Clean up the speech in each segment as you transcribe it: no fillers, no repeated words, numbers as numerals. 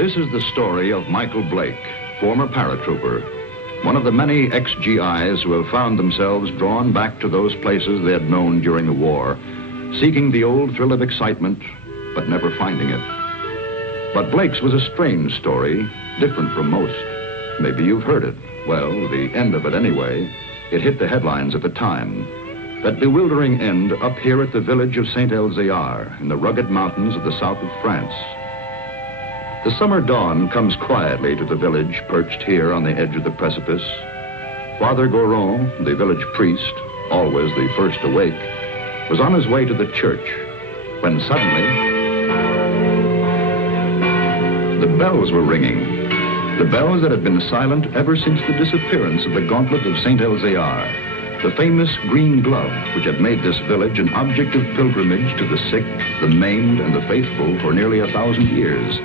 This is the story of Michael Blake, former paratrooper, one of the many ex-GIs who have found themselves drawn back to those places they had known during the war, seeking the old thrill of excitement, but never finding it. But Blake's was a strange story, different from most. Maybe you've heard it. Well, the end of it anyway. It hit the headlines at the time. That bewildering end up here at the village of Saint-Elzéar in the rugged mountains of the south of France. The summer dawn comes quietly to the village perched here on the edge of the precipice. Father Goron, the village priest, always the first awake, was on his way to the church when suddenly the bells were ringing. The bells that had been silent ever since the disappearance of the gauntlet of Saint-Elzéar, the famous green glove which had made this village an object of pilgrimage to the sick, the maimed, and the faithful for nearly 1,000 years.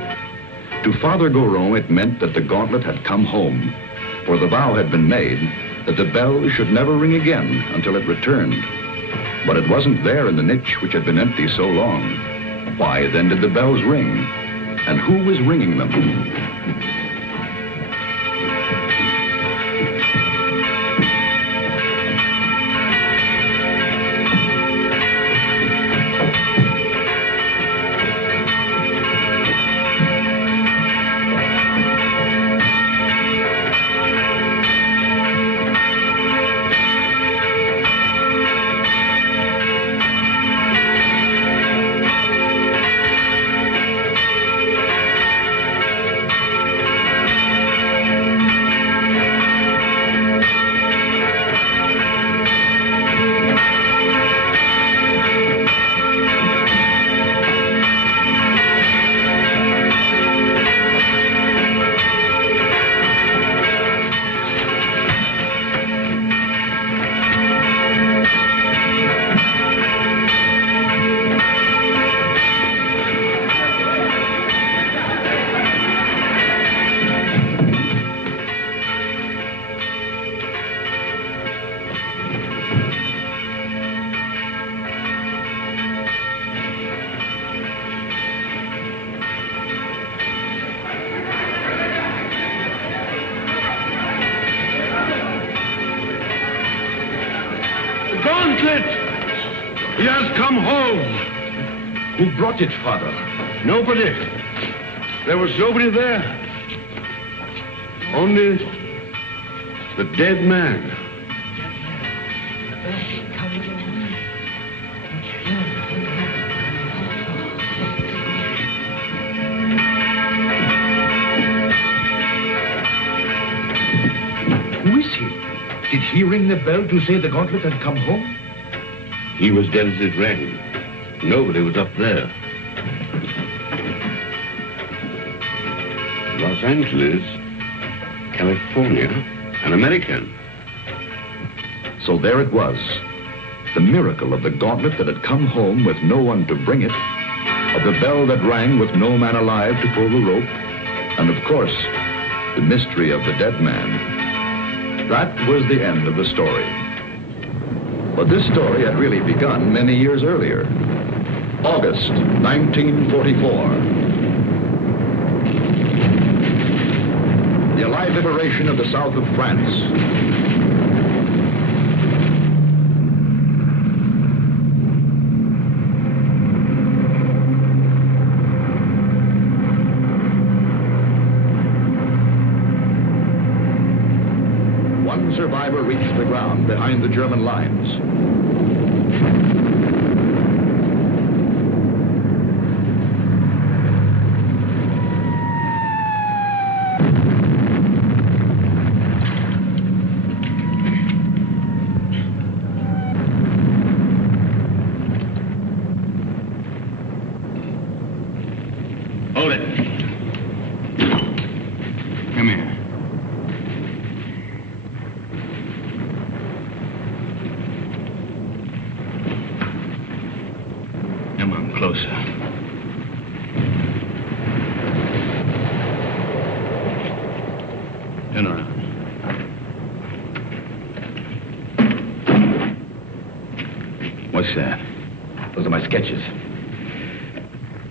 To Father Goron, it meant that the gauntlet had come home, for the vow had been made that the bell should never ring again until it returned. But it wasn't there in the niche which had been empty so long. Why then did the bells ring? And who was ringing them? He has come home. Who brought it, Father? Nobody. There was nobody there. Only the dead man. Who is he? Did he ring the bell to say the gauntlet had come home? He was dead as it rang. Nobody was up there. Los Angeles, California, an American. So there it was. The miracle of the gauntlet that had come home with no one to bring it, of the bell that rang with no man alive to pull the rope, and of course, the mystery of the dead man. That was the end of the story. But this story had really begun many years earlier. August 1944. The Allied liberation of the south of France. Survivor reached the ground behind the German lines. Hold it. Come here. Closer. Turn around. What's that? Those are my sketches.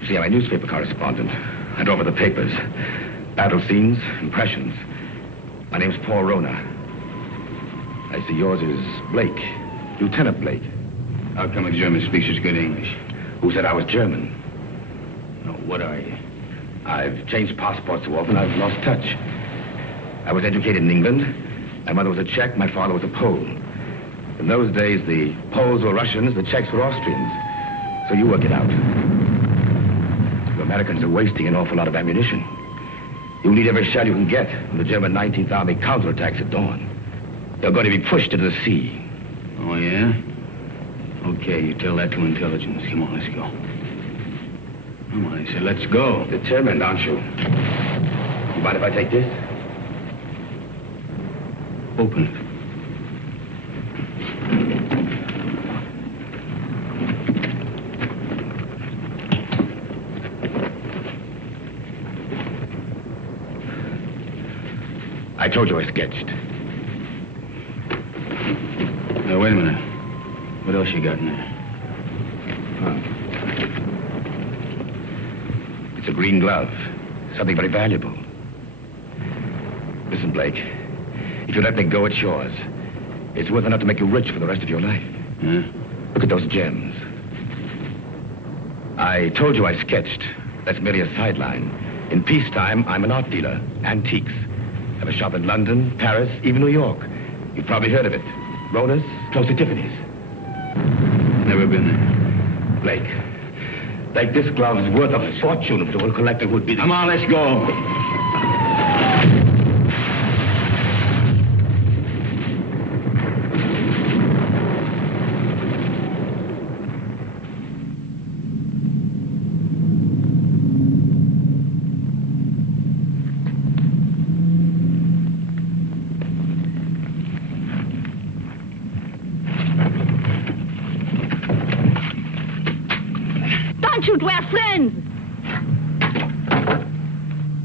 See, I'm a newspaper correspondent. I drove over the papers. Battle scenes, impressions. My name's Paul Rona. I see yours is Blake. Lieutenant Blake. How come a German speaks such good English? Who said I was German? No, what are you? I've changed passports so often I've lost touch. I was educated in England. My mother was a Czech, my father was a Pole. In those days, the Poles were Russians, the Czechs were Austrians. So you work it out. You Americans are wasting an awful lot of ammunition. You'll need every shell you can get when the German 19th Army counterattacks at dawn. They're going to be pushed into the sea. Oh, yeah? Okay, you tell that to intelligence. Come on, let's go. Come on, I said, let's go. Determined, aren't you? You mind if I take this? Open it. I told you I sketched. Now, wait a minute. What else you got in there? It's a green glove. Something very valuable. Listen, Blake. If you let me go, it's yours. It's worth enough to make you rich for the rest of your life. Huh? Look at those gems. I told you I sketched. That's merely a sideline. In peacetime, I'm an art dealer. Antiques. I have a shop in London, Paris, even New York. You've probably heard of it. Rona's, close to Tiffany's. Never been there. Blake, this glove is worth a fortune to a collector who would be the... Come on, let's go. We're friends.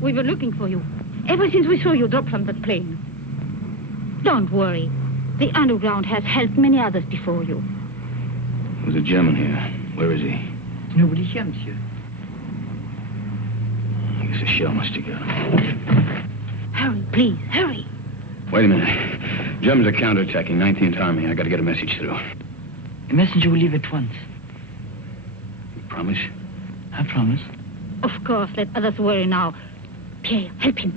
We were looking for you ever since we saw you drop from that plane. Don't worry. The underground has helped many others before you. There's a German here. Where is he? Nobody here, monsieur. I guess a shell must have got him. Hurry, please, hurry. Wait a minute. Germans are counterattacking 19th Army. I got to get a message through. A messenger will leave at once. You promise? I promise. Of course, let others worry now. Pierre, help him.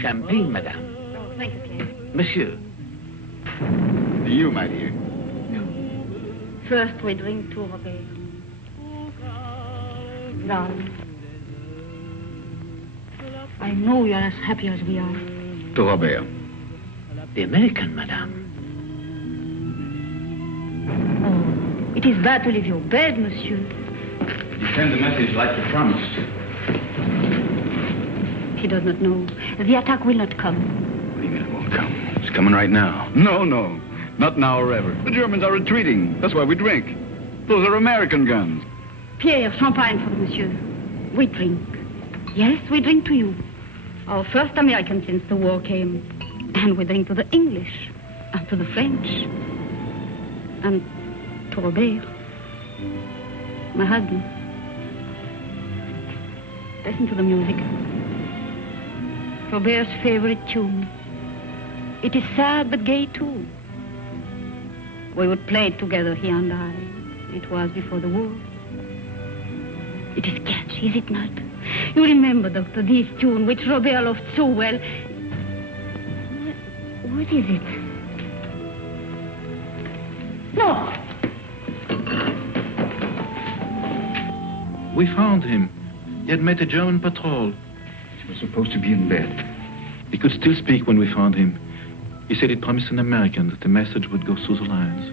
Champagne, madame. Oh, thank you, Pierre. Monsieur. You, my dear. First we drink to Robert. Darling, I know you're as happy as we are. To Robert. The American, madame. Oh, it is bad to leave your bed, monsieur. You send the message like you promised. He does not know. The attack will not come. What do you mean it won't come? It's coming right now. No. Not now or ever. The Germans are retreating. That's why we drink. Those are American guns. Pierre, champagne for monsieur. We drink. Yes, we drink to you. Our first American since the war came. And we drink to the English. And to the French. And to Robert. My husband. Listen to the music. Robert's favorite tune. It is sad but gay too. We would play it together, he and I. It was before the war. It is catchy, is it not? You remember, Doctor, this tune which Robert loved so well. What is it? No! We found him. He had met a German patrol. He was supposed to be in bed. He could still speak when we found him. He said he'd promised an American that the message would go through the lines.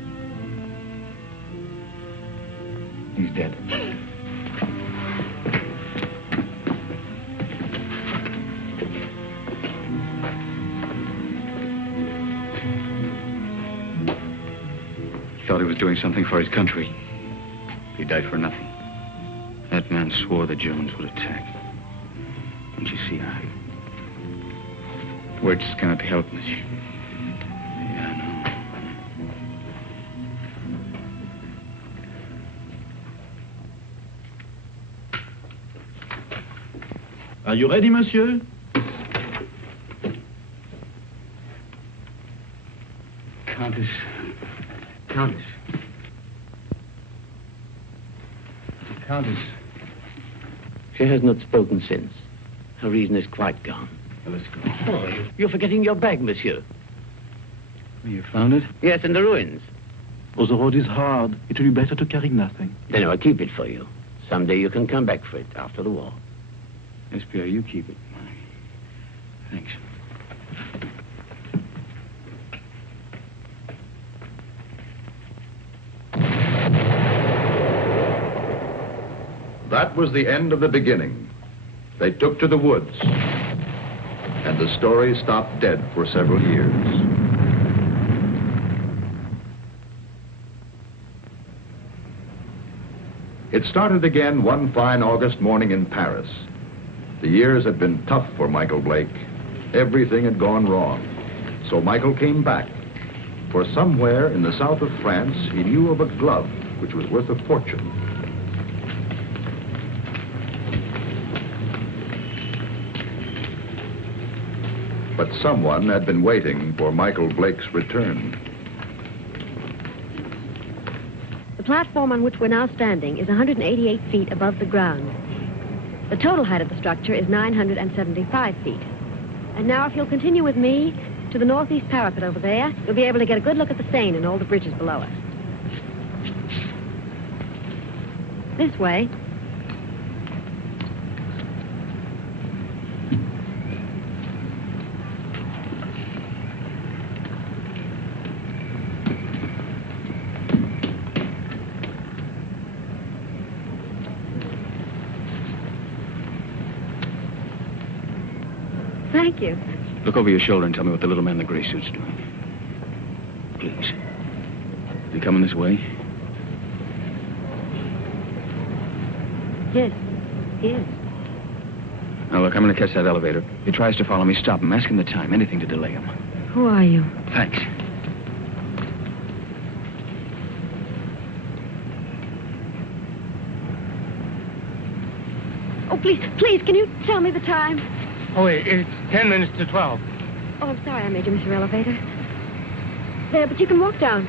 He's dead. thought he was doing something for his country. He died for nothing. That man swore the Germans would attack. Don't you see how? Words cannot help, monsieur. Yeah, I know. Are you ready, monsieur? Countess. Countess. Countess. She has not spoken since. Her reason is quite gone. Well, let's go. Oh, you're forgetting your bag, monsieur. You found it? Yes, in the ruins. Oh, the road is hard. It will be better to carry nothing. Then I'll keep it for you. Someday you can come back for it after the war. Yes, Pierre, you keep it. Thanks. That was the end of the beginning. They took to the woods, and the story stopped dead for several years. It started again one fine August morning in Paris. The years had been tough for Michael Blake. Everything had gone wrong. So Michael came back. For somewhere in the south of France, he knew of a glove which was worth a fortune. But someone had been waiting for Michael Blake's return. The platform on which we're now standing is 188 feet above the ground. The total height of the structure is 975 feet. And now if you'll continue with me to the northeast parapet over there, you'll be able to get a good look at the Seine and all the bridges below us. This way. Thank you. Look over your shoulder and tell me what the little man in the gray suit's doing. Please. Is he coming this way? Yes, he is. Now, look, I'm going to catch that elevator. If he tries to follow me, stop him. Ask him the time. Anything to delay him. Who are you? Thanks. Oh, please, can you tell me the time? Oh, it's 10 minutes to 12. Oh, I'm sorry I made you miss your elevator. There, but you can walk down.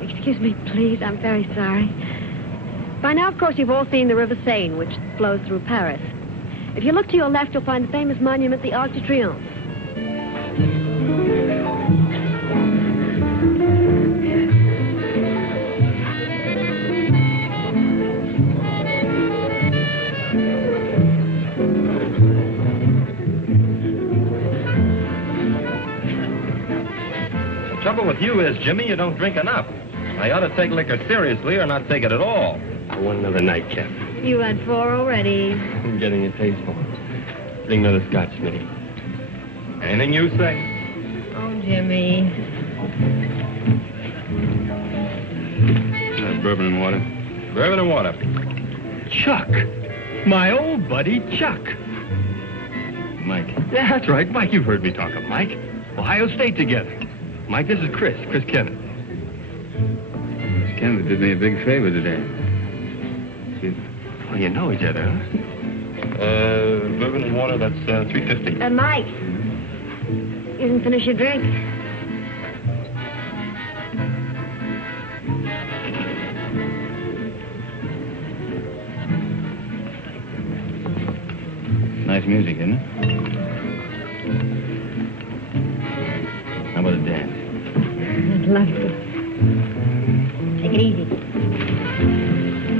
Excuse me, please. I'm very sorry. By now, of course, you've all seen the River Seine, which flows through Paris. If you look to your left, you'll find the famous monument, the Arc de Triomphe. The trouble with you is, Jimmy, you don't drink enough. I ought to take liquor seriously or not take it at all. I want another nightcap. You had 4 already. I'm getting a taste for it. Bring another scotch, Smitty. Anything you say. Oh, Jimmy. Bourbon and water. Bourbon and water. Chuck. My old buddy, Chuck. Mike. Yeah, that's right, Mike. You've heard me talk of Mike. Ohio State together. Mike, this is Chris Kenneth. Miss Kenneth did me a big favor today. Oh, you know each other, huh? Bourbon and water, that's $3.50. Mike. You didn't finish your drink. Nice music, isn't it? How about a dance? I'd love to. Take it easy.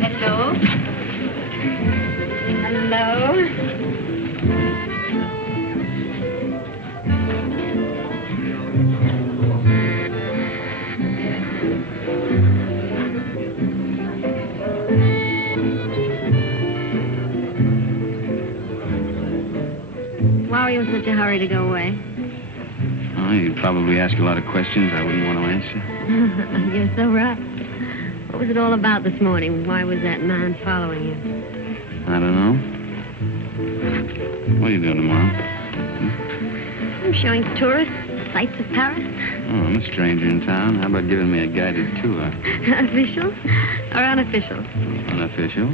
Hello? Hello? Why are you in such such a hurry to go away? Oh, you'd probably ask a lot of questions I wouldn't want to answer. You're so right. What was it all about this morning? Why was that man following you? I don't know. What are you doing tomorrow? I'm showing tourists sights of Paris. Oh, I'm a stranger in town. How about giving me a guided tour? Official or unofficial? Unofficial.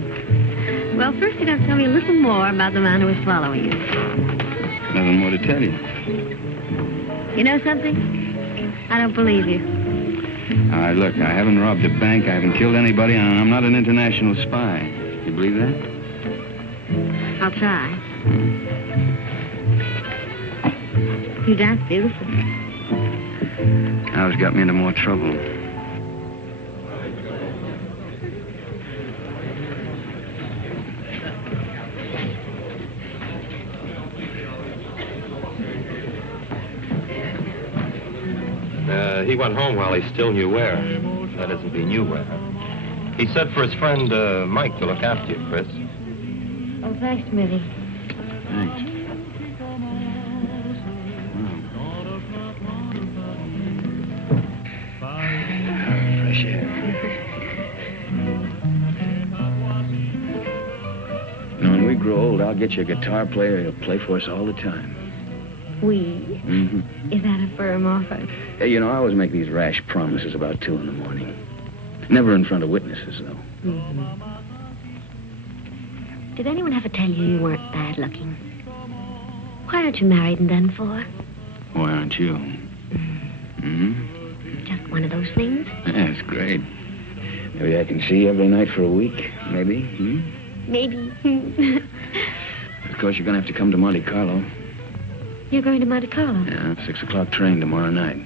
Well, first you'd have to tell me a little more about the man who was following you. Nothing more to tell you. You know something? I don't believe you. All right, look, I haven't robbed a bank, I haven't killed anybody, and I'm not an international spy. You believe that? I'll try. You dance beautifully. Now it's got me into more trouble. He went home while he still knew where. That is, if he knew where. He said for his friend, Mike, to look after you, Chris. Oh, thanks, Smithy. Thanks. Fresh air. When we grow old, I'll get you a guitar player who'll play for us all the time. We? Mm-hmm. Is that a firm offer? Hey, you know, I always make these rash promises about 2 in the morning. Never in front of witnesses, though. Mm-hmm. Did anyone ever tell you weren't bad-looking? Why aren't you married and done for? Why aren't you? Mm-hmm. Just one of those things? Yeah, it's great. Maybe I can see you every night for a week. Maybe. Hmm? Maybe. Of course, you're going to have to come to Monte Carlo. You're going to Monte Carlo? Yeah, 6 o'clock train tomorrow night.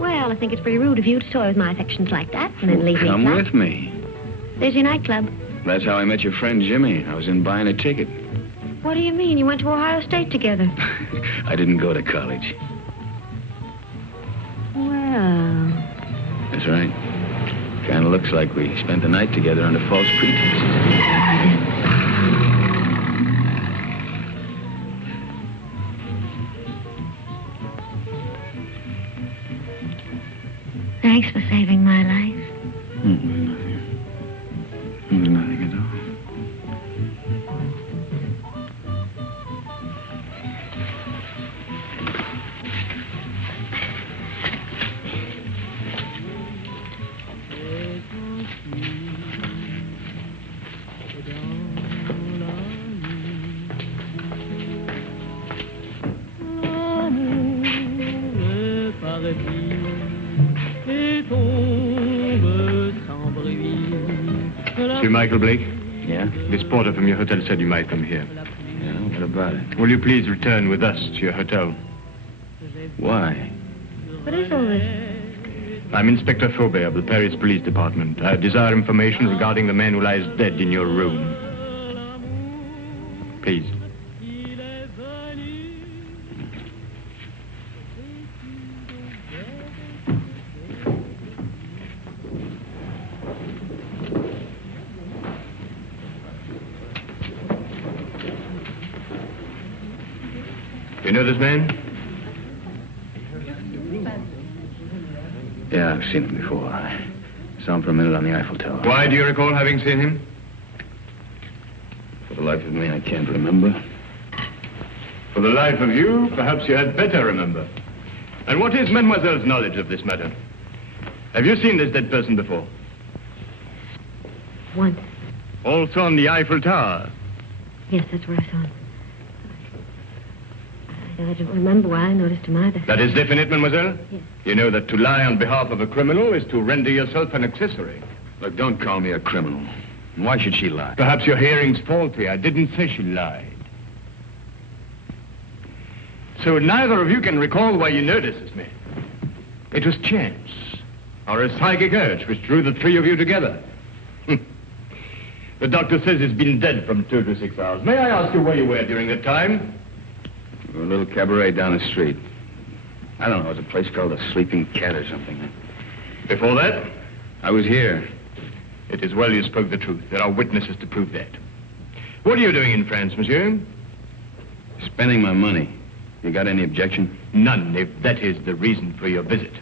Well, I think it's pretty rude of you to toy with my affections like that and then leave me. Come with me. There's your nightclub. That's how I met your friend Jimmy. I was in buying a ticket. What do you mean? You went to Ohio State together. I didn't go to college. Well... That's right. Kind of looks like we spent the night together under false pretenses. Thanks for saving my life. Nothing at all. Monsieur Michael Blake? Yeah? This porter from your hotel said you might come here. Yeah, what about it? Will you please return with us to your hotel? Why? What is all this? I'm Inspector Faubert of the Paris Police Department. I desire information regarding the man who lies dead in your room. Please. You know this man? Yeah, I've seen him before. I saw him for a minute on the Eiffel Tower. Why do you recall having seen him? For the life of me, I can't remember. For the life of you, perhaps you had better remember. And what is Mademoiselle's knowledge of this matter? Have you seen this dead person before? Once. Also on the Eiffel Tower? Yes, that's where I saw him. I don't remember why I noticed him either. That is definite, mademoiselle? Yes. You know that to lie on behalf of a criminal is to render yourself an accessory. Look, don't call me a criminal. Why should she lie? Perhaps your hearing's faulty. I didn't say she lied. So neither of you can recall why you noticed me. It was chance, or a psychic urge which drew the 3 of you together. The doctor says he's been dead from 2 to 6 hours. May I ask you where you were during that time? A little cabaret down the street. I don't know, it was a place called the Sleeping Cat or something. Before that? I was here. It is well you spoke the truth. There are witnesses to prove that. What are you doing in France, monsieur? Spending my money. You got any objection? None, if that is the reason for your visit.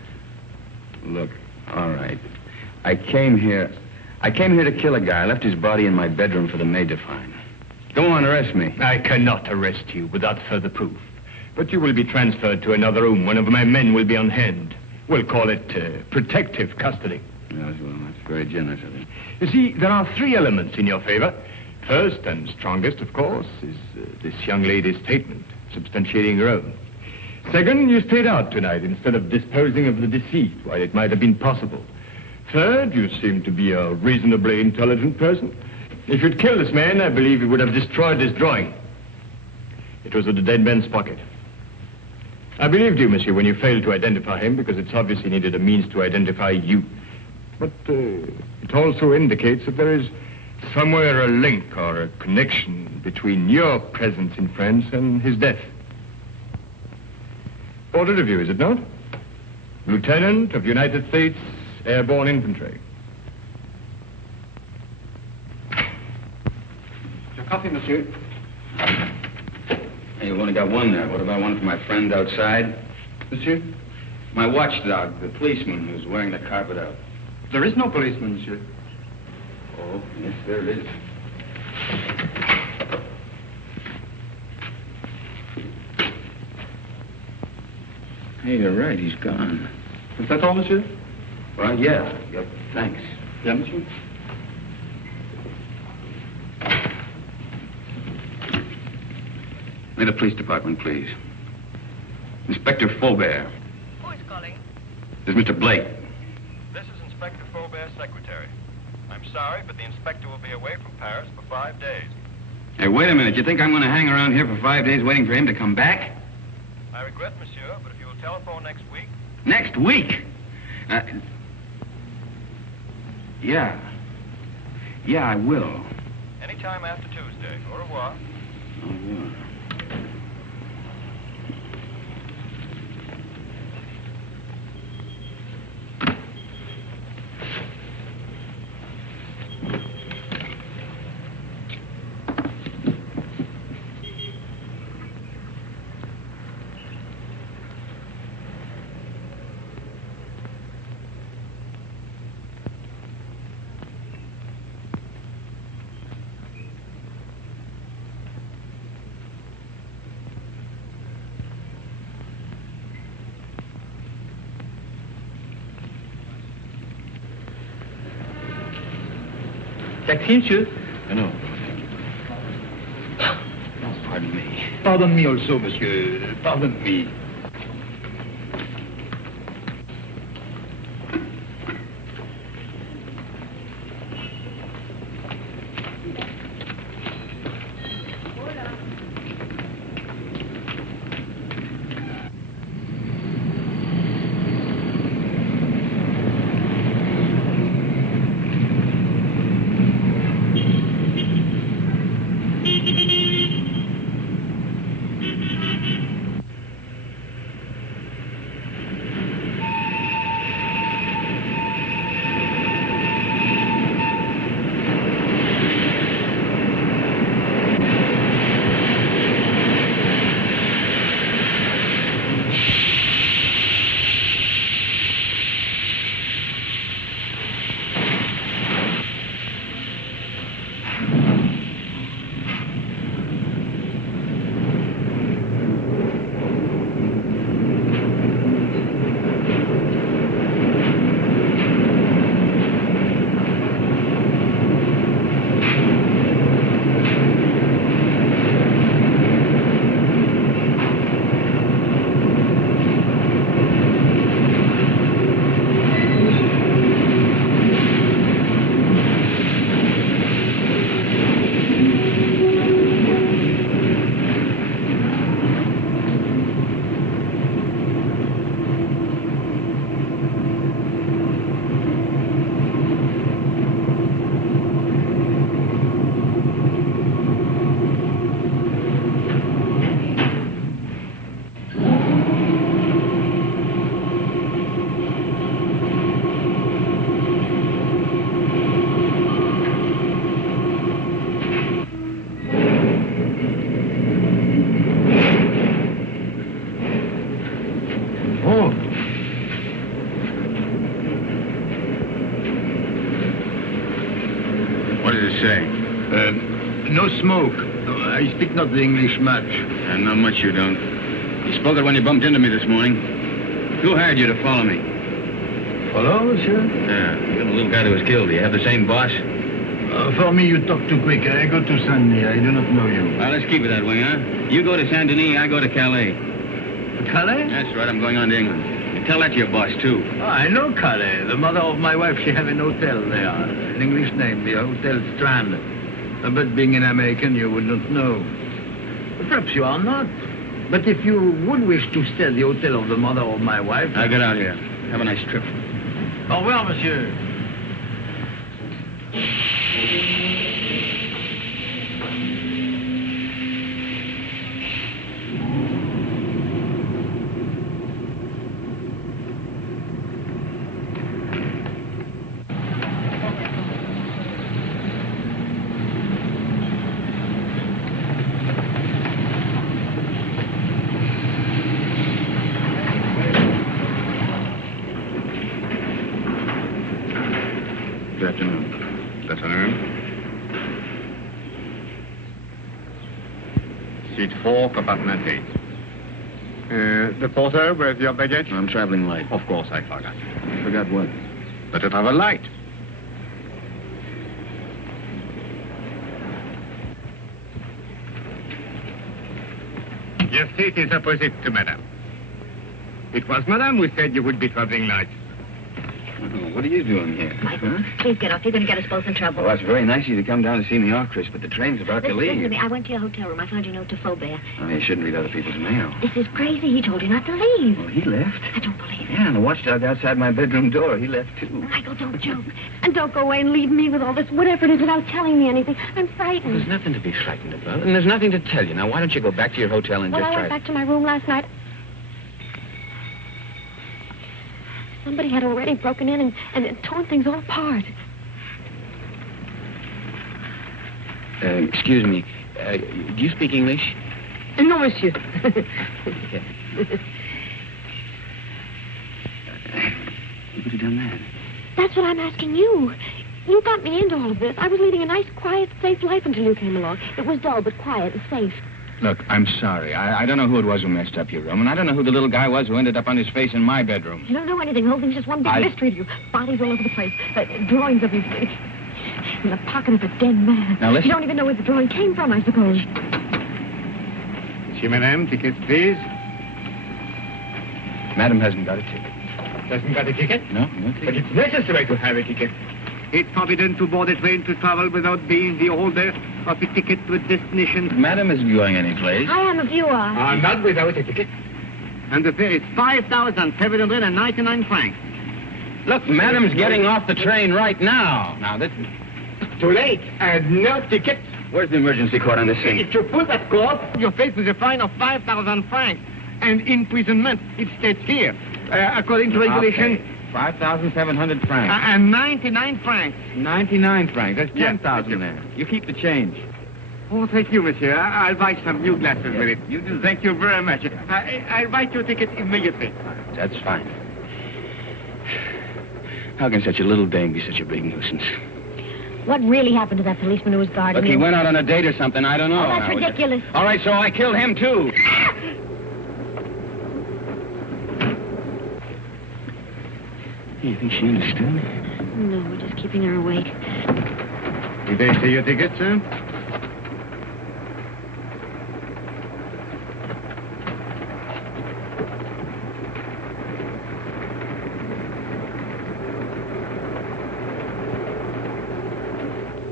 Look, all right. I came here to kill a guy. I left his body in my bedroom for the maid to find. Go on, arrest me. I cannot arrest you without further proof. But you will be transferred to another room. One of my men will be on hand. We'll call it protective custody. Yes, well, that's very generous of you. You see, there are 3 elements in your favor. First and strongest, of course, is this young lady's statement, substantiating her own. Second, you stayed out tonight instead of disposing of the deceased while it might have been possible. Third, you seem to be a reasonably intelligent person. If you'd killed this man, I believe you would have destroyed this drawing. It was in the dead man's pocket. I believed you, monsieur, when you failed to identify him, because it's obvious he needed a means to identify you. But it also indicates that there is somewhere a link or a connection between your presence in France and his death. Portrait of you, is it not? Lieutenant of United States Airborne Infantry. Your coffee, monsieur. Hey, you've only got one there. What about one for my friend outside? Monsieur? My watchdog, the policeman who's wearing the carpet out. There is no policeman, monsieur. Oh, yes, there it is. Hey, you're right. He's gone. Is that all, monsieur? Well, yeah. Yep. Thanks. Yeah, monsieur? May the police department, please. Inspector Faubert. Who is calling? This is Mr. Blake. This is Inspector Faubert's secretary. I'm sorry, but the inspector will be away from Paris for 5 days. Hey, wait a minute. You think I'm going to hang around here for 5 days waiting for him to come back? I regret, monsieur, but if you will telephone next week... Next week? Yeah. Yeah, I will. Anytime after Tuesday. Au revoir. Au revoir. Taxi, monsieur? No. Oh, pardon me. Pardon me also, monsieur. Pardon me. Oh. What does it say? No smoke. I speak not the English much. Not much you don't. You spoke it when you bumped into me this morning. Who hired you to follow me? Follow, monsieur? Yeah, you're the little guy that was killed. Do you have the same boss? For me, you talk too quick. I go to Saint-Denis. I do not know you. Well, let's keep it that way, huh? You go to Saint-Denis, I go to Calais. Calais? That's right, I'm going on to England. You tell that to your boss, too. Oh, I know Calais. The mother of my wife, she have an hotel there. An English name, the Hotel Strand. But being an American, you would not know. Perhaps you are not. But if you would wish to stay at the hotel of the mother of my wife... Now get out here. Have a nice trip. Au revoir, monsieur. Good afternoon. Good afternoon. Seat 4, compartment 8. The porter, where's your baggage? I'm traveling light. Of course, I forgot. Forgot what? But to travel light. Your seat is opposite to Madame. It was Madame who said you would be traveling light. Oh, what are you doing here? Michael, please get off. You're going to get us both in trouble. Well, that's very nice of you to come down to see me off, Chris, but the train's about to Listen to leave. me. I went to your hotel room. I found your note to Faubert. Oh, you shouldn't read other people's mail. This is crazy. He told you not to leave. Well, he left. I don't believe it. Yeah, and the watchdog outside my bedroom door, he left, too. Michael, don't joke. And don't go away and leave me with all this, whatever it is, without telling me anything. I'm frightened. There's nothing to be frightened about, and there's nothing to tell you. Now, why don't you go back to your hotel and Well, just I try... went back to my room last night. Somebody had already broken in and torn things all apart. Excuse me. Do you speak English? No, monsieur. What have you done that? That's what I'm asking you. You got me into all of this. I was leading a nice, quiet, safe life until you came along. It was dull, but quiet and safe. Look, I'm sorry. I don't know who it was who messed up your room, and I don't know who the little guy was who ended up on his face in my bedroom. You don't know anything. The whole thing's just one big mystery to you. Bodies all over the place. Drawings of you in the pocket of a dead man. Now, listen. You don't even know where the drawing came from, I suppose. Monsieur, Madame, tickets, please. Madam hasn't got a ticket. Doesn't got a ticket? No ticket. But it's necessary to have a ticket. It's forbidden to board a train to travel without being the holder of a ticket to a destination. Madam isn't going anyplace. I am if you are. Not without a ticket. And the fare is 5,799 francs. Look, Madam's getting off the train right now. Now, this... Too late. And no ticket. Where's the emergency cord on this thing? If you pull that cord, you're faced with a fine of 5,000 francs. And imprisonment. It states here, according to regulation... Okay. 5,700 francs. And 99 francs. 99 francs. That's Yes, 10,000 there. You keep the change. Oh, thank you, monsieur. I'll buy some new glasses with it. You do. Thank you very much. I'll write your ticket immediately. That's fine. How can such a little dame be such a big nuisance? What really happened to that policeman who was guarding Look, you? he went out on a date or something. I don't know. Oh, that's ridiculous. All right, so I killed him, too. You think she understood? No, we're just keeping her awake. Did they see your ticket, sir?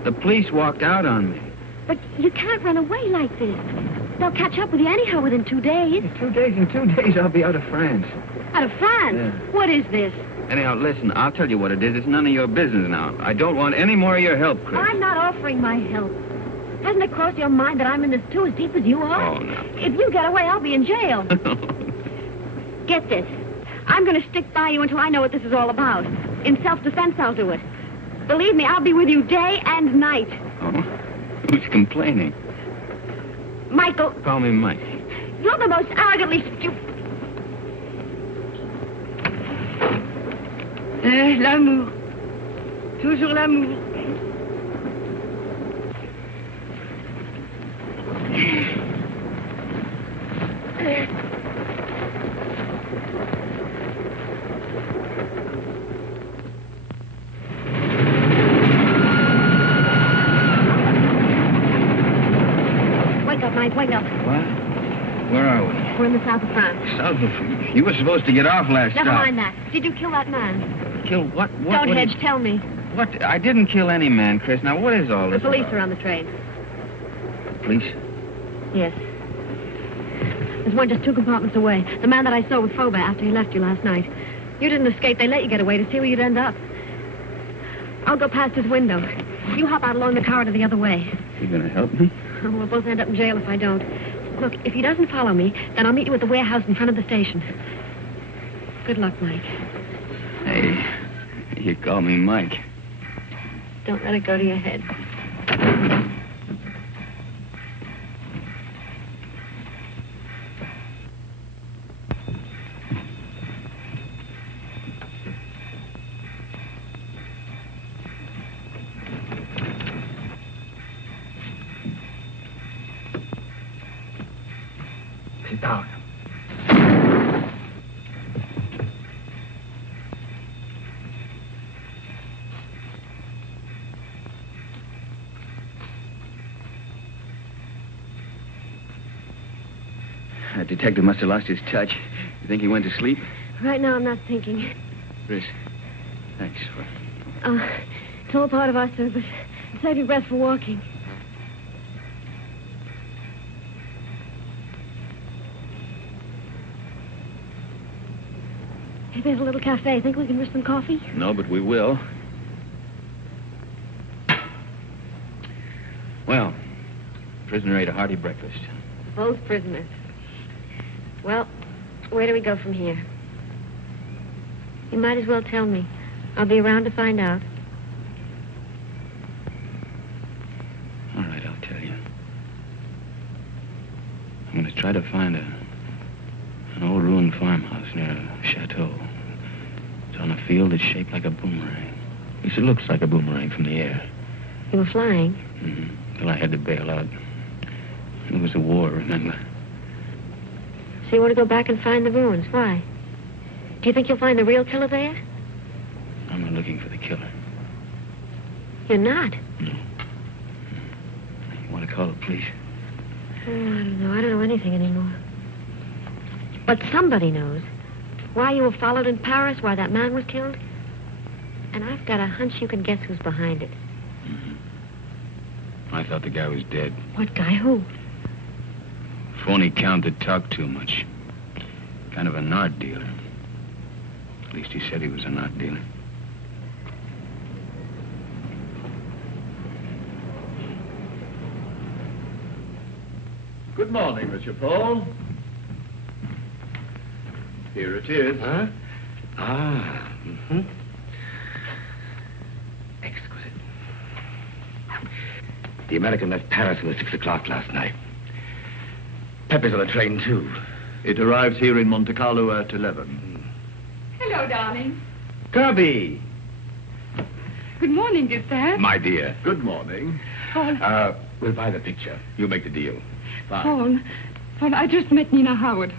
The police walked out on me. But you can't run away like this. They'll catch up with you anyhow within 2 days. In 2 days, I'll be out of France. Out of France? Yeah. What is this? Anyhow, listen, I'll tell you what it is. It's none of your business now. I don't want any more of your help, Chris. I'm not offering my help. Hasn't it crossed your mind that I'm in this too, as deep as you are? Oh, no. If you get away, I'll be in jail. Get this. I'm going to stick by you until I know what this is all about. In self-defense, I'll do it. Believe me, I'll be with you day and night. Oh? Who's complaining? Michael, Call me Mike. you're the most arrogantly stupid... L'amour. Toujours l'amour. Wake up, Mike, wake up. What? Where are we? We're in the south of France. South of... You were supposed to get off last Never stop. mind that. Did you kill that man? Kill what? Don't what hedge, is- tell me. What? I didn't kill any man, Chris. Now, what is all The this police about? are on the train. Police? Yes. There's one just 2 compartments away. The man that I saw with Faubourg after he left you last night. You didn't escape. They let you get away to see where you'd end up. I'll go past his window. You hop out along the corridor the other way. You gonna help me? We'll both end up in jail if I don't. Look, if he doesn't follow me, then I'll meet you at the warehouse in front of the station. Good luck, Mike. Hey, you call me Mike. Don't let it go to your head. Sit down. That detective must have lost his touch. You think he went to sleep? Right now, I'm not thinking. Chris, thanks for... It's all part of our service. Save your breath for walking. Hey, there's a little cafe. Think we can risk some coffee? No, but we will. Well, prisoner ate a hearty breakfast. Both prisoners. Well, where do we go from here? You might as well tell me. I'll be around to find out. All right, I'll tell you. I'm going to try to find an old ruined farmhouse near a chateau. It's on a field that's shaped like a boomerang. At least it looks like a boomerang from the air. You were flying? Mm-hmm. Till I had to bail out. It was a war, remember? So you want to go back and find the ruins? Why? Do you think you'll find the real killer there? I'm not looking for the killer. You're not? No. You want to call the police? Oh, I don't know. I don't know anything anymore. But somebody knows. Why you were followed in Paris, why that man was killed. And I've got a hunch you can guess who's behind it. I thought the guy was dead. What guy? Who? Phony count that talked too much. Kind of an art dealer. At least he said he was an art dealer. Good morning, Monsieur Paul. Here it is. Huh? Ah, mm-hmm. Exquisite. The American left Paris at 6 o'clock last night. Pepe's on the train, too. It arrives here in Monte Carlo at 11. Hello, darling. Kirby! Good morning, dear sir. My dear. Good morning. Paul. We'll buy the picture. You make the deal. Paul, I just met Nina Howard.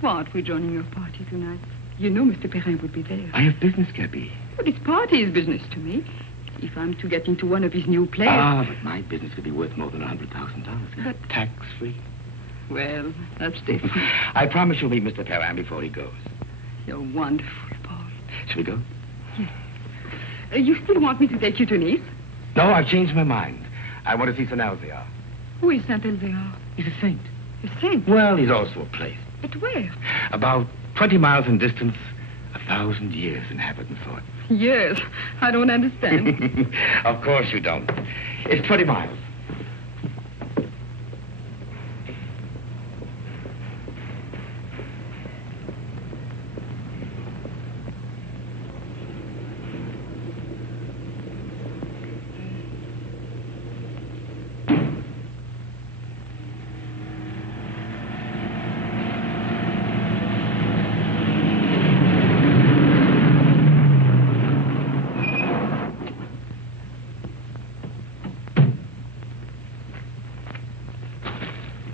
What, we're joining your party tonight. You know Mr. Perrin would be there. I have business, Kirby. Well, this party is business to me. If I'm to get into one of his new plays... But my business could be worth more than $100,000. But... Tax-free. Well, that's different. I promise you'll meet Mr. Perrin before he goes. You're wonderful, Paul. Shall we go? Yes. You still want me to take you to Nice? No, I've changed my mind. I want to see Saint Elzéar. Who is Saint Elzéar? He's a saint. A saint? Well, he's also a place. But where? About 20 miles in distance, 1,000 years in habit and thought. Yes, I don't understand. Of course you don't. It's 20 miles.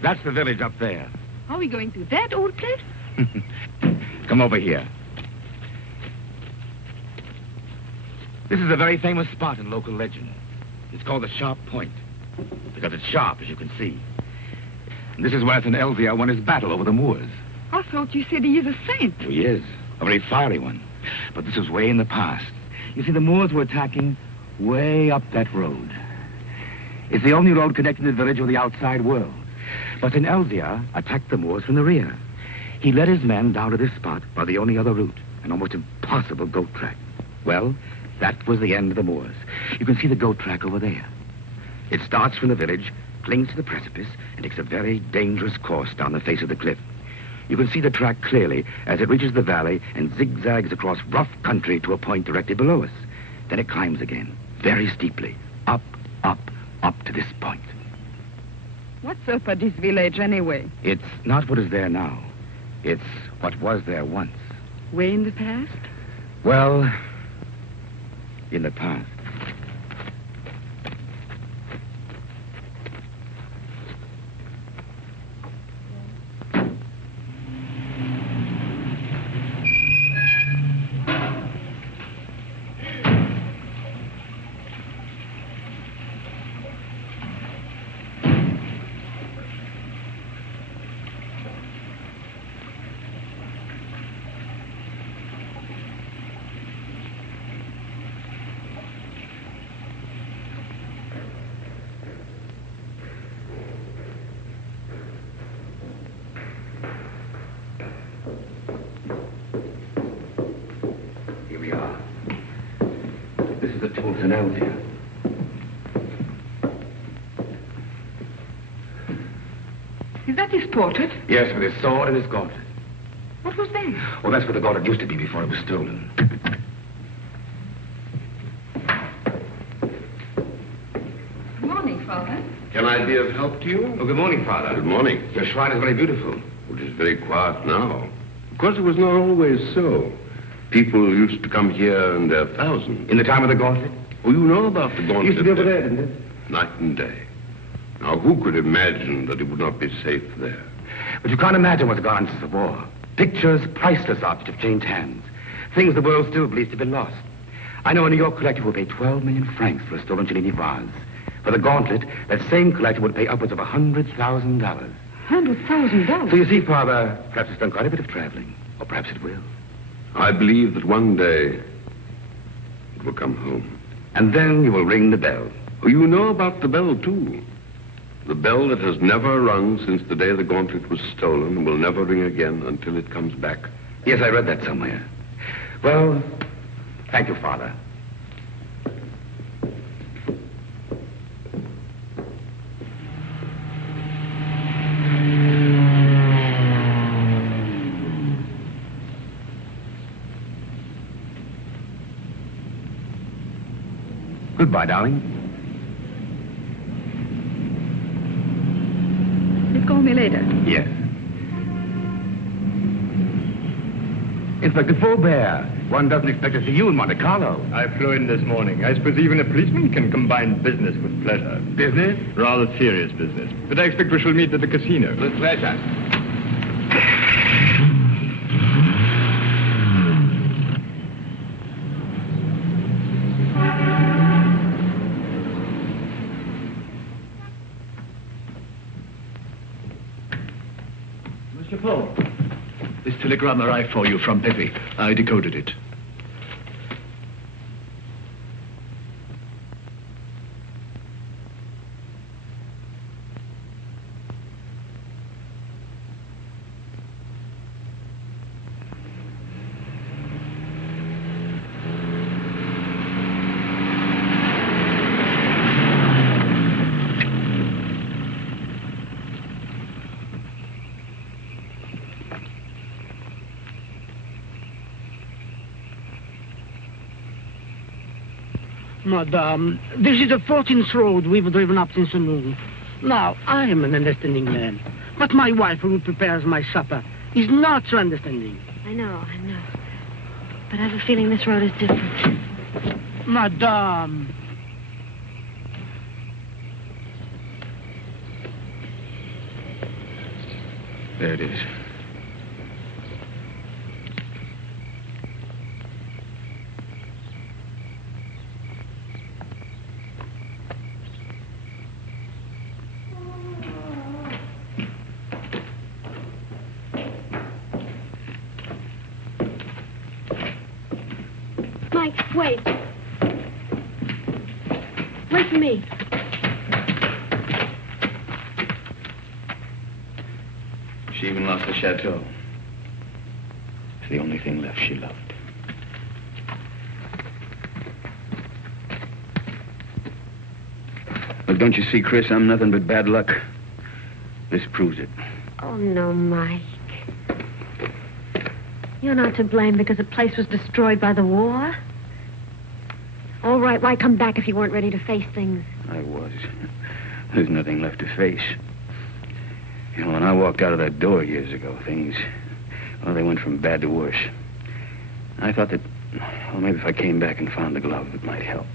That's the village up there. Are we going to that old place? Come over here. This is a very famous spot in local legend. It's called the Sharp Point, because it's sharp, as you can see. And this is where St. Elzevir won his battle over the Moors. I thought you said he is a saint. He is, a very fiery one. But this was way in the past. You see, the Moors were attacking way up that road. It's the only road connecting the village with the outside world. But St. Elzevir attacked the Moors from the rear. He led his men down to this spot by the only other route, an almost impossible goat track. Well, that was the end of the Moors. You can see the goat track over there. It starts from the village, clings to the precipice, and takes a very dangerous course down the face of the cliff. You can see the track clearly as it reaches the valley and zigzags across rough country to a point directly below us. Then it climbs again, very steeply, up, up, up to this point. What's up at this village anyway? It's not what is there now. It's what was there once. Way in the past? Well, in the past. Is that his portrait? Yes, with his sword and his gauntlet. What was that? Oh, that's where the gauntlet used to be before it was stolen. Good morning, Father. Can I be of help to you? Oh, good morning, Father. Good morning. Your shrine is very beautiful. It is very quiet now. Of course, it was not always so. People used to come here in their thousands. In the time of the gauntlet? Oh, you know about the gauntlet. Used to be over there, didn't it? Night and day. Now, who could imagine that it would not be safe there? But you can't imagine what's gone on since the war. Pictures, priceless objects have changed hands. Things the world still believes to have been lost. I know a New York collector will pay 12 million francs for a stolen Cellini vase. For the gauntlet, that same collector would pay upwards of $100,000. $100,000? So you see, Father, perhaps it's done quite a bit of traveling. Or perhaps it will. I believe that one day it will come home. And then you will ring the bell. Oh, you know about the bell, too. The bell that has never rung since the day the gauntlet was stolen and will never ring again until it comes back. Yes, I read that somewhere. Well, thank you, Father. Goodbye, darling. You'll call me later. Yes. Inspector Faubert, one doesn't expect to see you in Monte Carlo. I flew in this morning. I suppose even a policeman can combine business with pleasure. Business? Rather serious business. But I expect we shall meet at the casino. With pleasure. Mr. Paul, this telegram arrived for you from Pepe. I decoded it. Madame, this is the 14th road we've driven up since the noon. Now, I am an understanding man, but my wife, who prepares my supper, is not so understanding. I know. But I have a feeling this road is different. Madame. There it is. Mike, wait. Wait for me. She even lost the chateau. It's the only thing left she loved. Look, don't you see, Chris, I'm nothing but bad luck. This proves it. Oh, no, Mike. You're not to blame because the place was destroyed by the war. All right, why come back if you weren't ready to face things? I was. There's nothing left to face. You know, when I walked out of that door years ago, things, well, they went from bad to worse. I thought that, well, maybe if I came back and found the glove, it might help.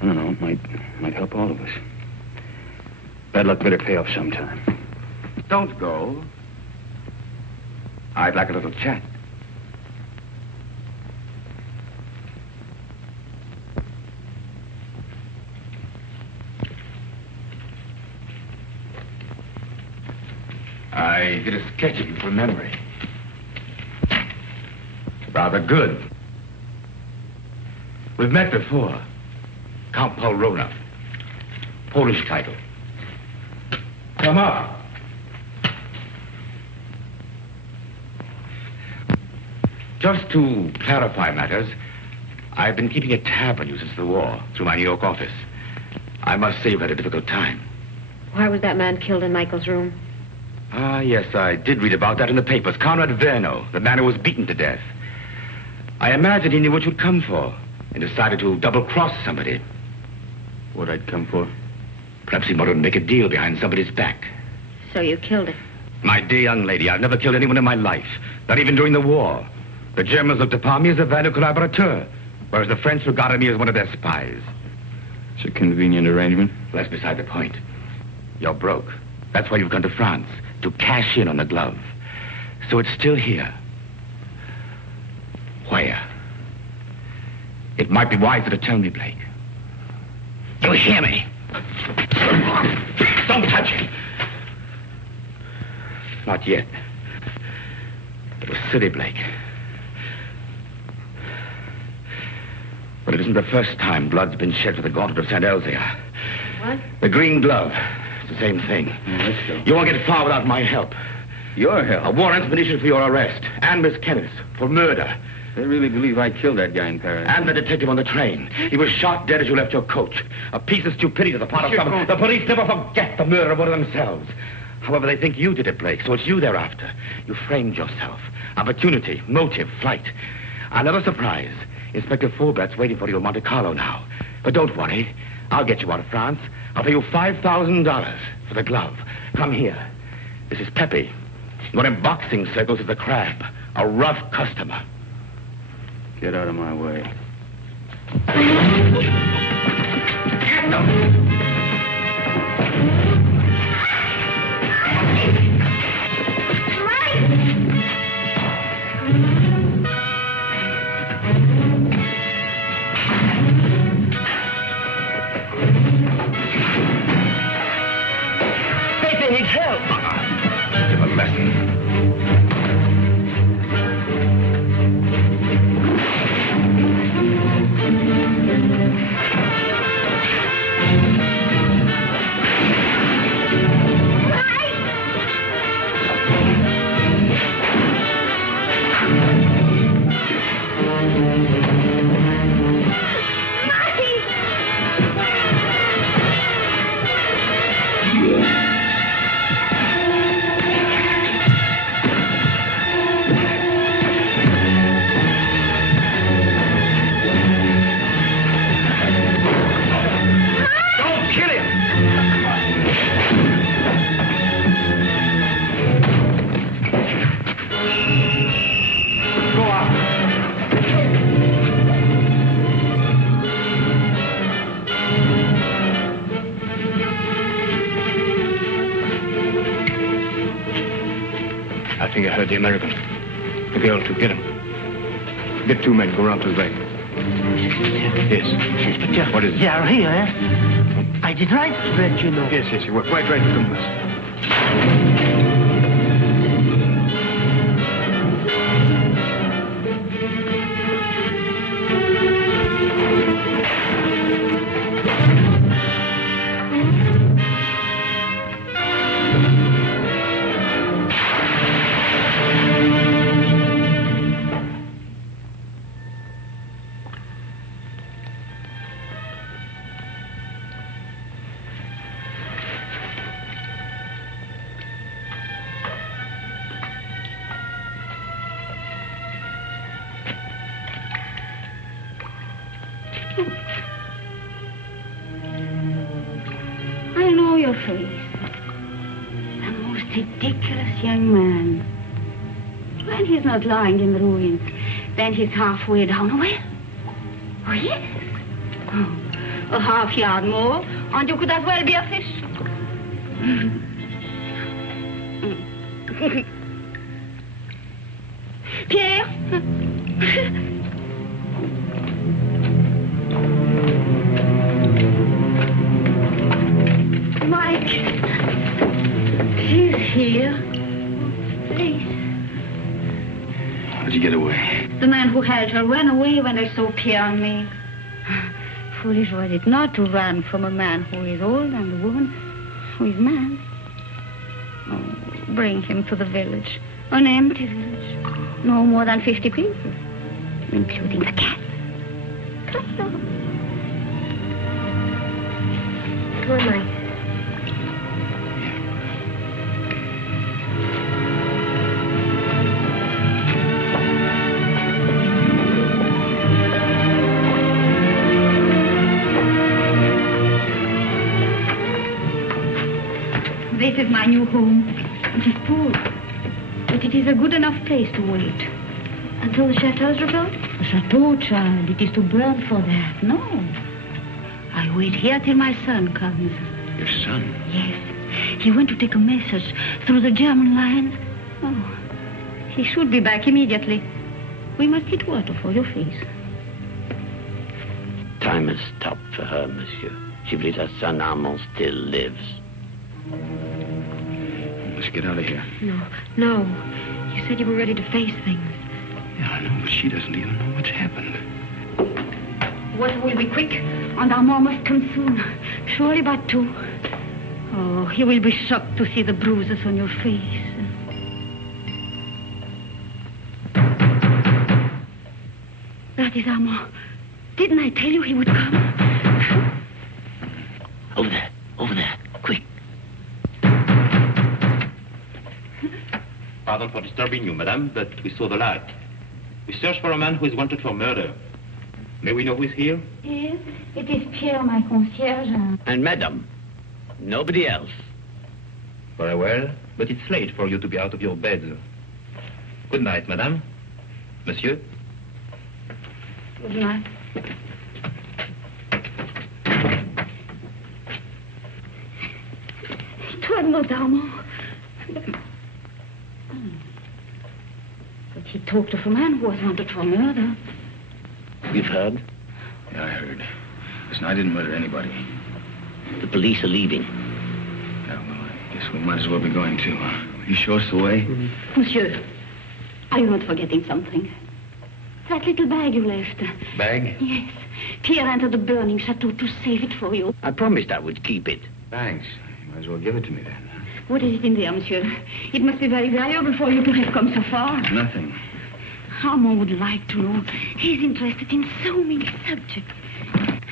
I don't know, it might help all of us. Bad luck better pay off sometime. Don't go. I'd like a little chat. I did a sketch of you from memory. Rather good. We've met before. Count Paul Rona. Polish title. Come up. Just to clarify matters, I've been keeping a tab on you since the war, through my New York office. I must say you've had a difficult time. Why was that man killed in Michael's room? Ah, yes, I did read about that in the papers. Conrad Verno, the man who was beaten to death. I imagined he knew what you'd come for and decided to double-cross somebody. What I'd come for? Perhaps he wanted to make a deal behind somebody's back. So you killed him. My dear young lady, I've never killed anyone in my life, not even during the war. The Germans looked upon me as a valued collaborateur, whereas the French regarded me as one of their spies. It's a convenient arrangement. That's beside the point. You're broke. That's why you've gone to France, to cash in on the glove. So it's still here. Where? It might be wiser to tell me, Blake. You hear me? Don't touch it. Not yet. It was silly, Blake. But it isn't the first time blood's been shed for the gauntlet of St. Elzea. What? The green glove. It's the same thing. Let's go. You won't get far without my help. Your help? A war expedition for your arrest. And Miss Kenneth for murder. They really believe I killed that guy in Paris. And the detective on the train. He was shot dead as you left your coach. A piece of stupidity to the part of some... The police never forget the murder of one of themselves. However, they think you did it, Blake, so it's you they're after. You framed yourself. Opportunity, motive, flight. Another surprise. Inspector Fulbert's waiting for you in Monte Carlo now. But don't worry. I'll get you out of France. I'll pay you $5,000 for the glove. Come here. This is Pepe. Known in boxing circles as the Crab. A rough customer. Get out of my way. Get them! Pepe needs help. Give a lesson. the American. The girl, too. Get him. Get 2 men. Go round to the back. Yes. Inspector. What is it? They are here, eh? I did right to let you know. Yes, you were quite right to come with us. I know your face. A most ridiculous young man. When he's not lying in the ruins, then he's halfway down a well. Oh, yes. Oh, a half yard more, and you could as well be a fish. Pierre? Mike, he's here. Please. How'd you get away? The man who held her ran away when they saw Pierre and me. Foolish was it not to run from a man who is old and a woman who is mad. Oh, bring him to the village. An empty village. No more than 50 people, including the cat. Come on. Come on, Mike. This is my new home. It is poor, but it is a good enough place to wait. Until the chateau is rebuilt? The chateau, child, it is to burn for that. No. I wait here till my son comes. Your son? Yes. He went to take a message through the German lines. Oh, he should be back immediately. We must get water for your face. Time has stopped for her, monsieur. She believes her son Armand still lives. Let's get out of here. No. You said you were ready to face things. Yeah, I know, but she doesn't even know what's happened. Water will be quick, and Armand must come soon. Surely by 2. Oh, he will be shocked to see the bruises on your face. That is Armand. Didn't I tell you he would come? Over there, quick. Pardon for disturbing you, madame, but we saw the light. We search for a man who is wanted for murder. May we know who is here? Yes, it is Pierre, my concierge. And madame, nobody else. Very well, but it's late for you to be out of your bed. Good night, madame. Monsieur? Good night. It was not Armand. But he talked of a man who was wanted for murder. You've heard? Yeah, I heard. Listen, I didn't murder anybody. The police are leaving. Yeah, well, I guess we might as well be going too. Will you show us the way? Monsieur, are you not forgetting something? That little bag you left. Bag? Yes. Pierre entered the burning chateau to save it for you. I promised I would keep it. Thanks. You might as well give it to me then. What is it in there, monsieur? It must be very valuable for you to have come so far. Nothing. Armand would like to know. He's interested in so many subjects.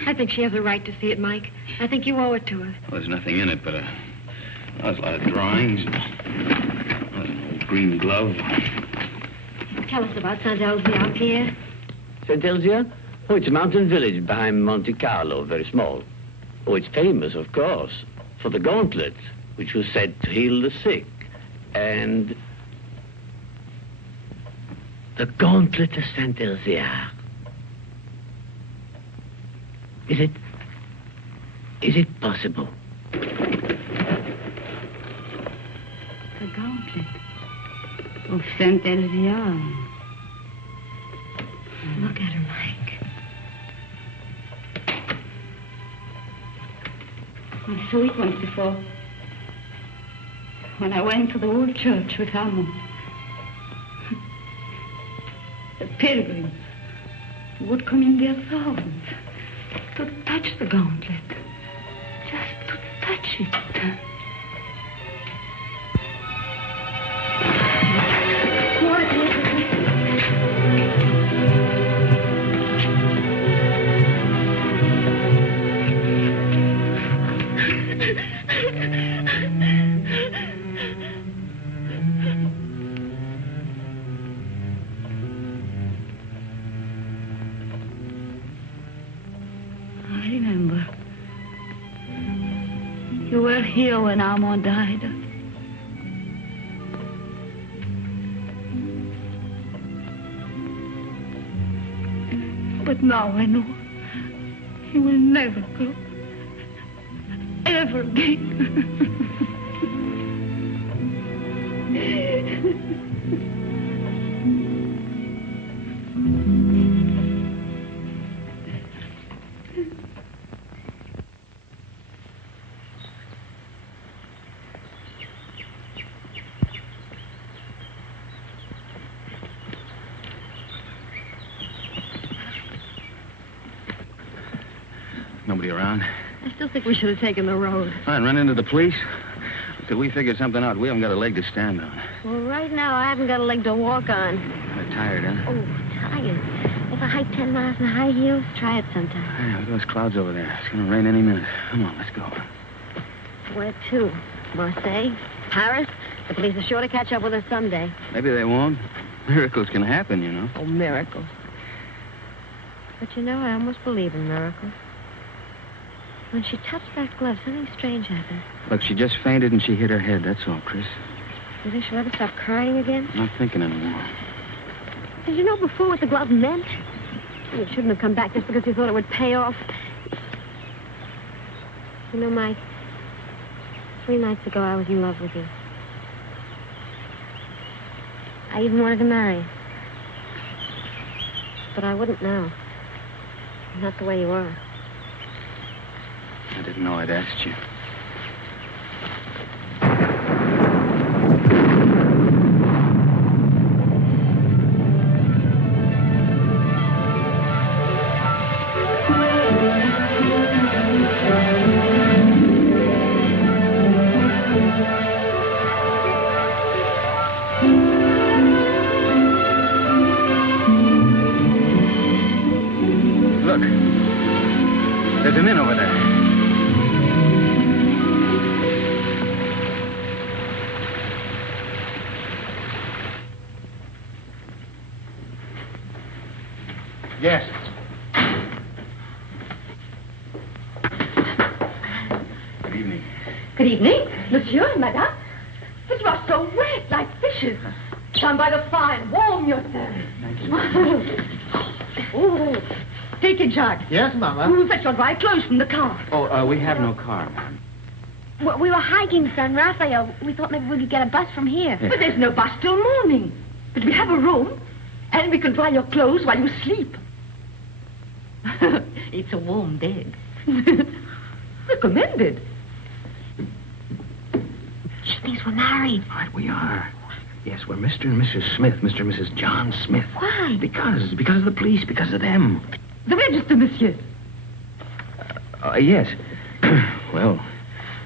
I think she has a right to see it, Mike. I think you owe it to her. Well, there's nothing in it but there's a lot of drawings. An old green glove. Tell us about Saint-Elzéar, Pierre. Saint-Elzéar? Oh, it's a mountain village behind Monte Carlo, very small. Oh, it's famous, of course, for the gauntlet, which was said to heal the sick. And the gauntlet of Saint-Elzéar. Is it possible? The gauntlet. Oh, Saint Elvia. Look at her, Mike. I saw it once before. When I went to the old church with Armand. The pilgrims would come in their thousands to touch the gauntlet. Just to touch it. You were here when Armand died. But now I know he will never go. Ever again. Nobody around? I still think we should have taken the road. Fine, run into the police. Till we figure something out, we haven't got a leg to stand on. Well, right now, I haven't got a leg to walk on. I'm tired, huh? Oh, tired. If I hike 10 miles in high heels, try it sometime. Yeah, look at those clouds over there. It's going to rain any minute. Come on, let's go. Where to? Marseille? Paris? The police are sure to catch up with us someday. Maybe they won't. Miracles can happen, you know. Oh, miracles. But you know, I almost believe in miracles. When she touched that glove, something strange happened. Look, she just fainted and she hit her head. That's all, Chris. You think she'll ever stop crying again? I'm not thinking anymore. Did you know before what the glove meant? You shouldn't have come back just because you thought it would pay off. You know, Mike, 3 nights ago I was in love with you. I even wanted to marry you. But I wouldn't now. Not the way you are. I didn't know I'd asked you. Look, there's an inn over there. Yes. Good evening. Good evening, monsieur and madame. But you are so wet, like fishes. Stand by the fire and warm yourself. Thank you. Oh, take it, Jacques. Yes, Mama. We'll fetch your dry clothes from the car. Oh, we have no car, ma'am. Well, we were hiking San Rafael. We thought maybe we could get a bus from here. Yeah. But there's no bus till morning. But we have a room, and we can dry your clothes while you sleep. It's a warm bed. Recommended. She thinks we're married. Right, we are. Yes, we're Mr. and Mrs. Smith, Mr. and Mrs. John Smith. Why? Because of the police, because of them. The register, monsieur. Yes. Well,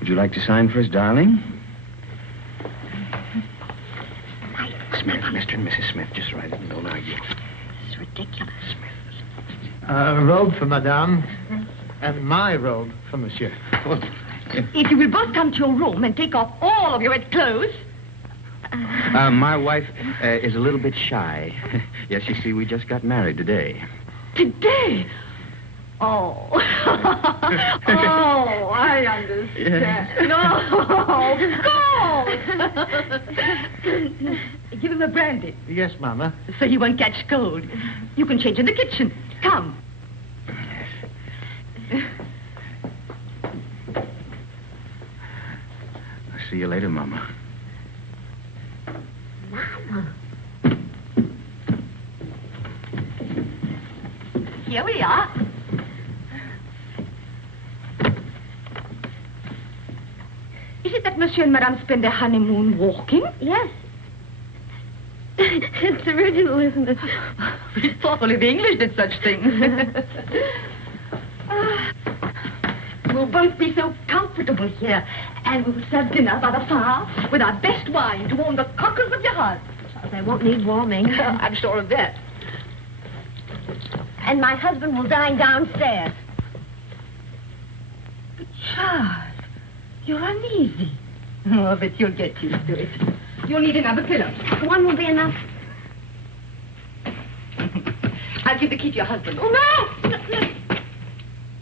would you like to sign for us, darling? Smith, Mr. and Mrs. Smith, just write it and don't argue. It's ridiculous. Smith. A robe for Madame, and my robe for Monsieur. If you will both come to your room and take off all of your wet clothes. My wife is a little bit shy. Yes, you see, we just got married today. Today? Oh. Oh, I understand. No. Give him a brandy. Yes, Mama. So he won't catch cold. You can change in the kitchen. Come. I'll see you later, Mama. Mama. Here we are. Is it that Monsieur and Madame spend their honeymoon walking? Yes. It's original, isn't it? We thought only the English did such things. We'll both be so comfortable here. And we'll serve dinner by the fire with our best wine to warm the cockles of your heart. They won't need warming. I'm sure of that. And my husband will dine downstairs. But Charles, you're uneasy. Oh, but you'll get used to it. You'll need another pillow. One will be enough. I'll give the key to your husband. Oh, no! No.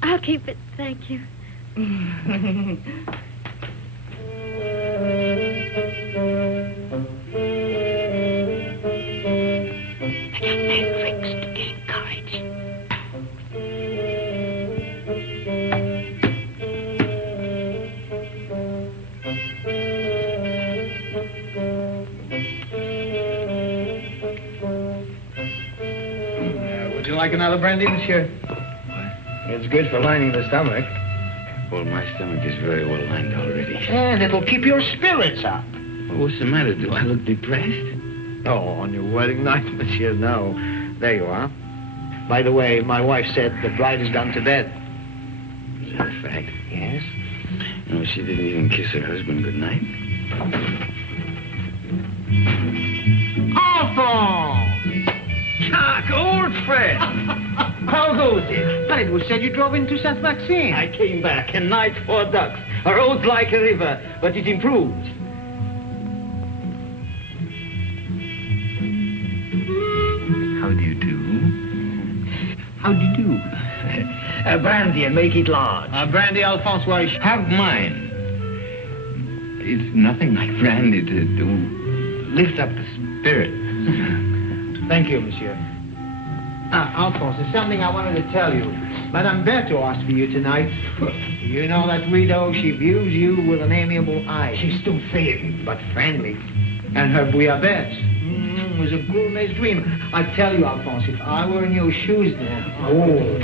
I'll keep it, thank you. Would you like another brandy, monsieur? It's good for lining the stomach. Well, my stomach is very well lined already. And it'll keep your spirits up. Well, what's the matter? Do I look depressed? Oh, on your wedding night, monsieur, no. There you are. By the way, my wife said the bride has gone to bed. Is that a fact? Yes. No, she didn't even kiss her husband goodnight. Enfant! Chuck, old friend! How goes it? But it was said you drove into Saint-Maxime. I came back, a night for ducks. A road like a river, but it improves. How do you do? How do you do? Brandy and make it large. Brandy, Alphonse, why? Have mine. It's nothing like brandy to lift up the spirit. Thank you, monsieur. Alphonse, there's something I wanted to tell you. Madame Berthaud asked for you tonight. You know that widow, she views you with an amiable eye. She's too thin, but friendly. And her bouillabaisse was a gourmet's dream. I tell you, Alphonse, if I were in your shoes now... Oh...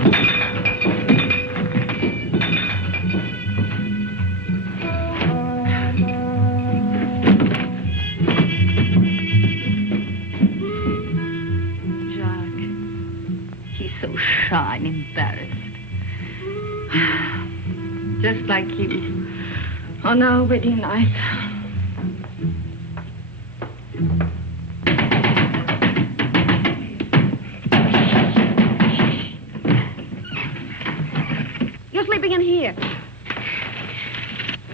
Shy and embarrassed. Just like you on our wedding night. You're sleeping in here.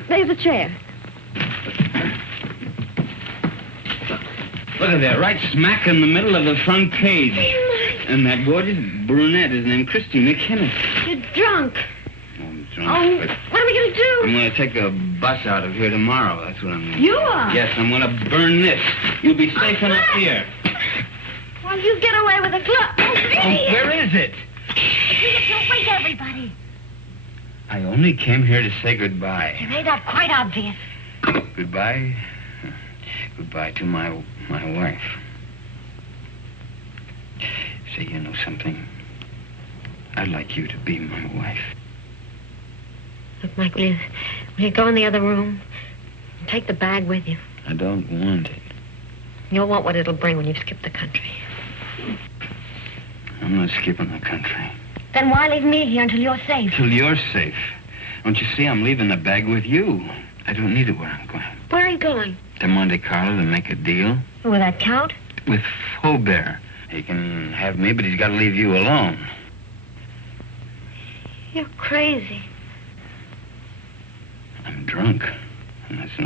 There's a chair. Look at that, right smack in the middle of the front page. And that gorgeous brunette is named Christina Kenneth. You're drunk. I'm drunk. Oh, but what are we going to do? I'm going to take a bus out of here tomorrow. That's what I'm going to do. You are? Yes, I'm going to burn this. You'll be safe enough here. Well, you get away with a glove. Oh, Where is it? Don't wake everybody. I only came here to say goodbye. You made that quite obvious. Goodbye? Goodbye to my wife. Say, you know something? I'd like you to be my wife. Look, Mike, will you go in the other room? Take the bag with you. I don't want it. You'll want what it'll bring when you've skipped the country. I'm not skipping the country. Then why leave me here until you're safe? Till you're safe. Don't you see I'm leaving the bag with you? I don't need it where I'm going. Where are you going? To Monte Carlo to make a deal. Will that count? With Faubert. He can have me, but he's got to leave you alone. You're crazy. I'm drunk. And that's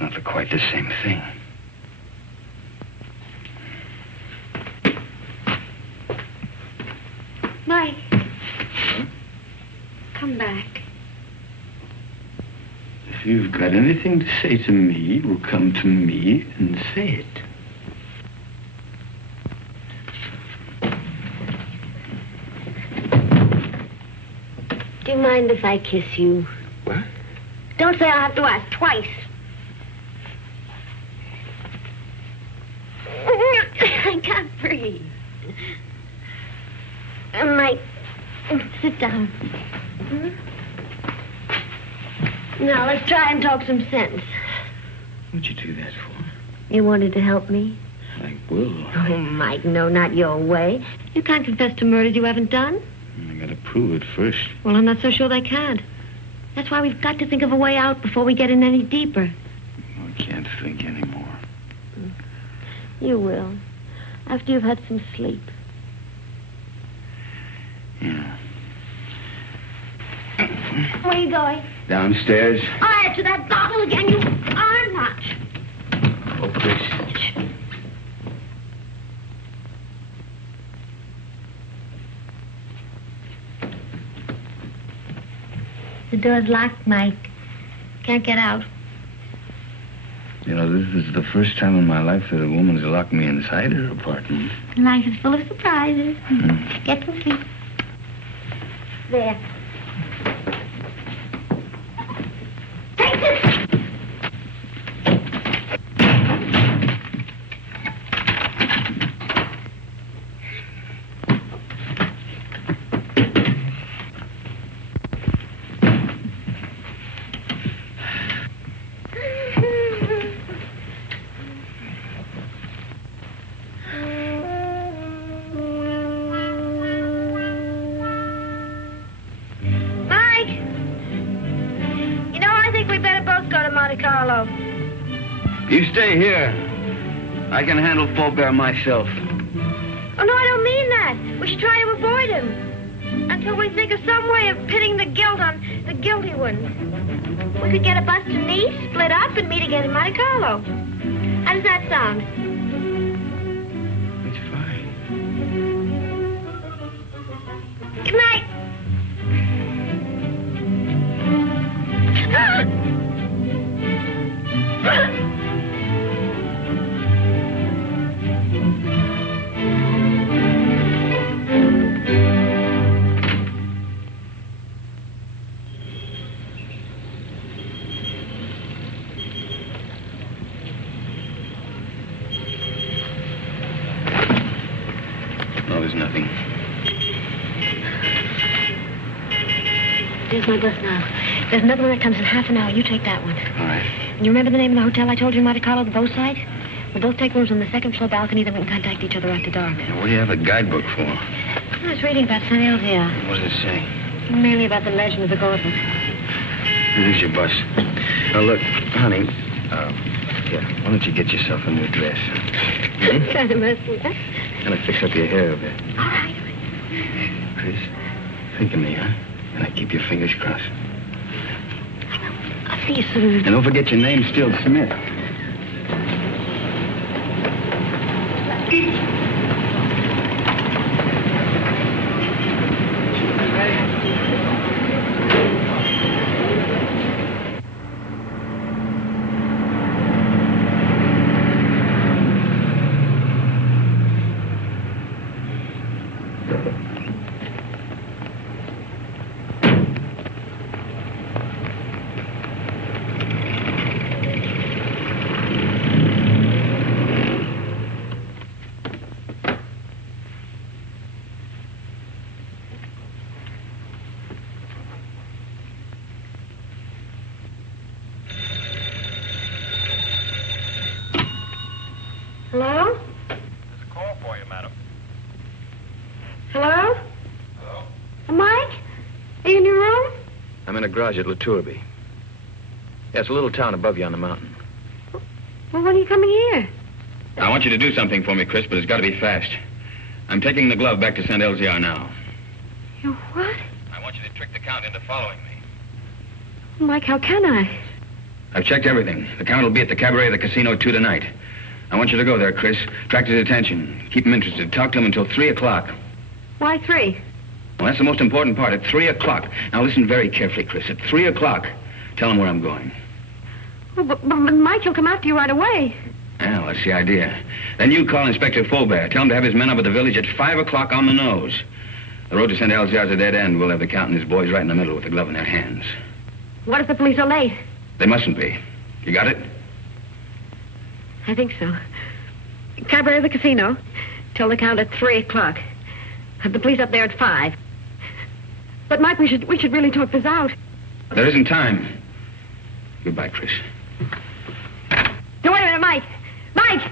not quite the same thing. Mike. Come back. If you've got anything to say to me, you'll come to me and say it. Do you mind if I kiss you? What? Don't say I'll have to ask twice. I can't breathe. Mike, sit down. Now, let's try and talk some sense. What'd you do that for? You wanted to help me? I will. Oh, Mike, no, not your way. You can't confess to murders you haven't done. I gotta prove it first. Well, I'm not so sure they can't. That's why we've got to think of a way out before we get in any deeper. I can't think anymore. You will. After you've had some sleep. Yeah. Where are you going? Downstairs. I'll add to that bottle again. You are not. Oh, Chris. The door's locked, Mike. Can't get out. You know, this is the first time in my life that a woman's locked me inside her apartment. Life is full of surprises. Get to sleep. There. Take this! You stay here. I can handle Faubert myself. Oh, no, I don't mean that. We should try to avoid him. Until we think of some way of pitting the guilt on the guilty ones. We could get a bus to Nice, split up, and meet again in Monte Carlo. How does that sound? It's fine. Good night. No, there's nothing. There's my bus now. There's another one that comes in half an hour. You take that one. All right. You remember the name of the hotel I told you in Monte Carlo, the boat side? We'll both take rooms on the second floor balcony, then we can contact each other after dark. Now, what do you have a guidebook for? I was reading about St. Elzia. What does it say? Mainly about the legend of the gauntlet. Here's your bus. Now, look, honey, here, why don't you get yourself a new dress? Kind of messy, huh? Kind of fix up your hair a bit. All right. Chris, think of me, huh? And I keep your fingers crossed. I'll see you soon. And don't forget your name's still Smith. Hello? There's a call for you, madam. Hello? Hello? Mike? Are you in your room? I'm in a garage at Laturby. Yeah, it's a little town above you on the mountain. Well, when are you coming here? I want you to do something for me, Chris, but it's got to be fast. I'm taking the glove back to St. Elzia now. You what? I want you to trick the Count into following me. Mike, how can I? I've checked everything. The Count will be at the cabaret of the casino 2 tonight. I want you to go there, Chris. Attract his attention. Keep him interested. Talk to him until 3 o'clock. Why 3? Well, that's the most important part. At 3 o'clock. Now, listen very carefully, Chris. At 3 o'clock, tell him where I'm going. Well, but Mike, he'll come after you right away. Well, that's the idea. Then you call Inspector Faubert. Tell him to have his men up at the village at 5 o'clock on the nose. The road to St. Elzia's a dead end. We'll have the Count and his boys right in the middle with the glove in their hands. What if the police are late? They mustn't be. You got it? I think so. Cabaret of the casino. Tell the Count at 3 o'clock. The police up there at 5. But, Mike, we should really talk this out. There isn't time. Goodbye, Chris. No, wait a minute, Mike. Mike!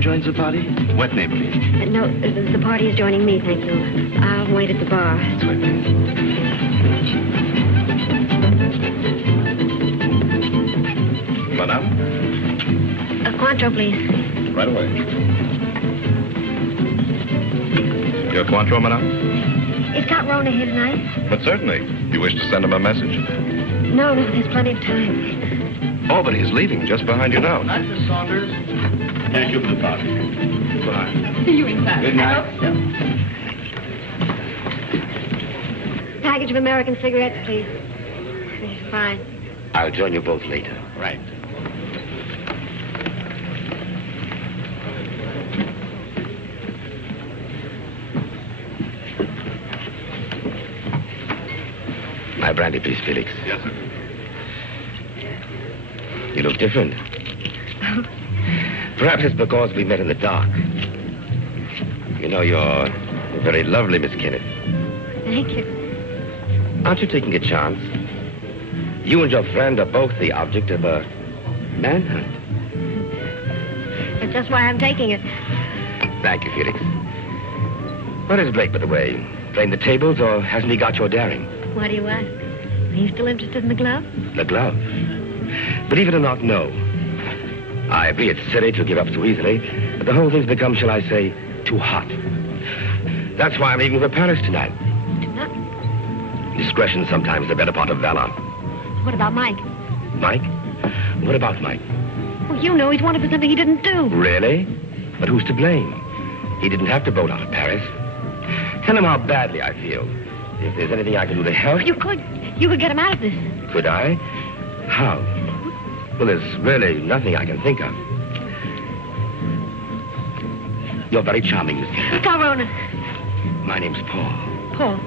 Joins the party? What name, please? No, the party is joining me, thank you. I'll wait at the bar. That's right, please. Madame? A Cointreau, please. Right away. Your Cointreau, madame? Is Count Rona here tonight? But certainly. You wish to send him a message? No, there's plenty of time. Oh, but he's leaving just behind you now. Night, Miss Saunders. Thank you for the party. Goodbye. See you inside. Good night. I hope so. Package of American cigarettes, please. Fine. I'll join you both later. Right. My brandy, please, Felix. Yes, sir. You look different. Perhaps it's because we met in the dark. You know, you're very lovely, Miss Kenneth. Thank you. Aren't you taking a chance? You and your friend are both the object of a manhunt. That's just why I'm taking it. Thank you, Felix. Where is Blake, by the way? Playing the tables, or hasn't he got your daring? Why do you ask? Are you still interested in the glove? The glove? Believe it or not, no. I agree it's silly to give up so easily, but the whole thing's become, shall I say, too hot. That's why I'm leaving for Paris tonight. Discretion sometimes the better part of valor. What about Mike? Mike? What about Mike? Well, you know he's wanted for something he didn't do. Really? But who's to blame? He didn't have to boat out of Paris. Tell him how badly I feel. If there's anything I can do to help... You could get him out of this. Could I? How? Well, there's really nothing I can think of. You're very charming, Miss Kenneth. Count Rona. My name's Paul. Paul.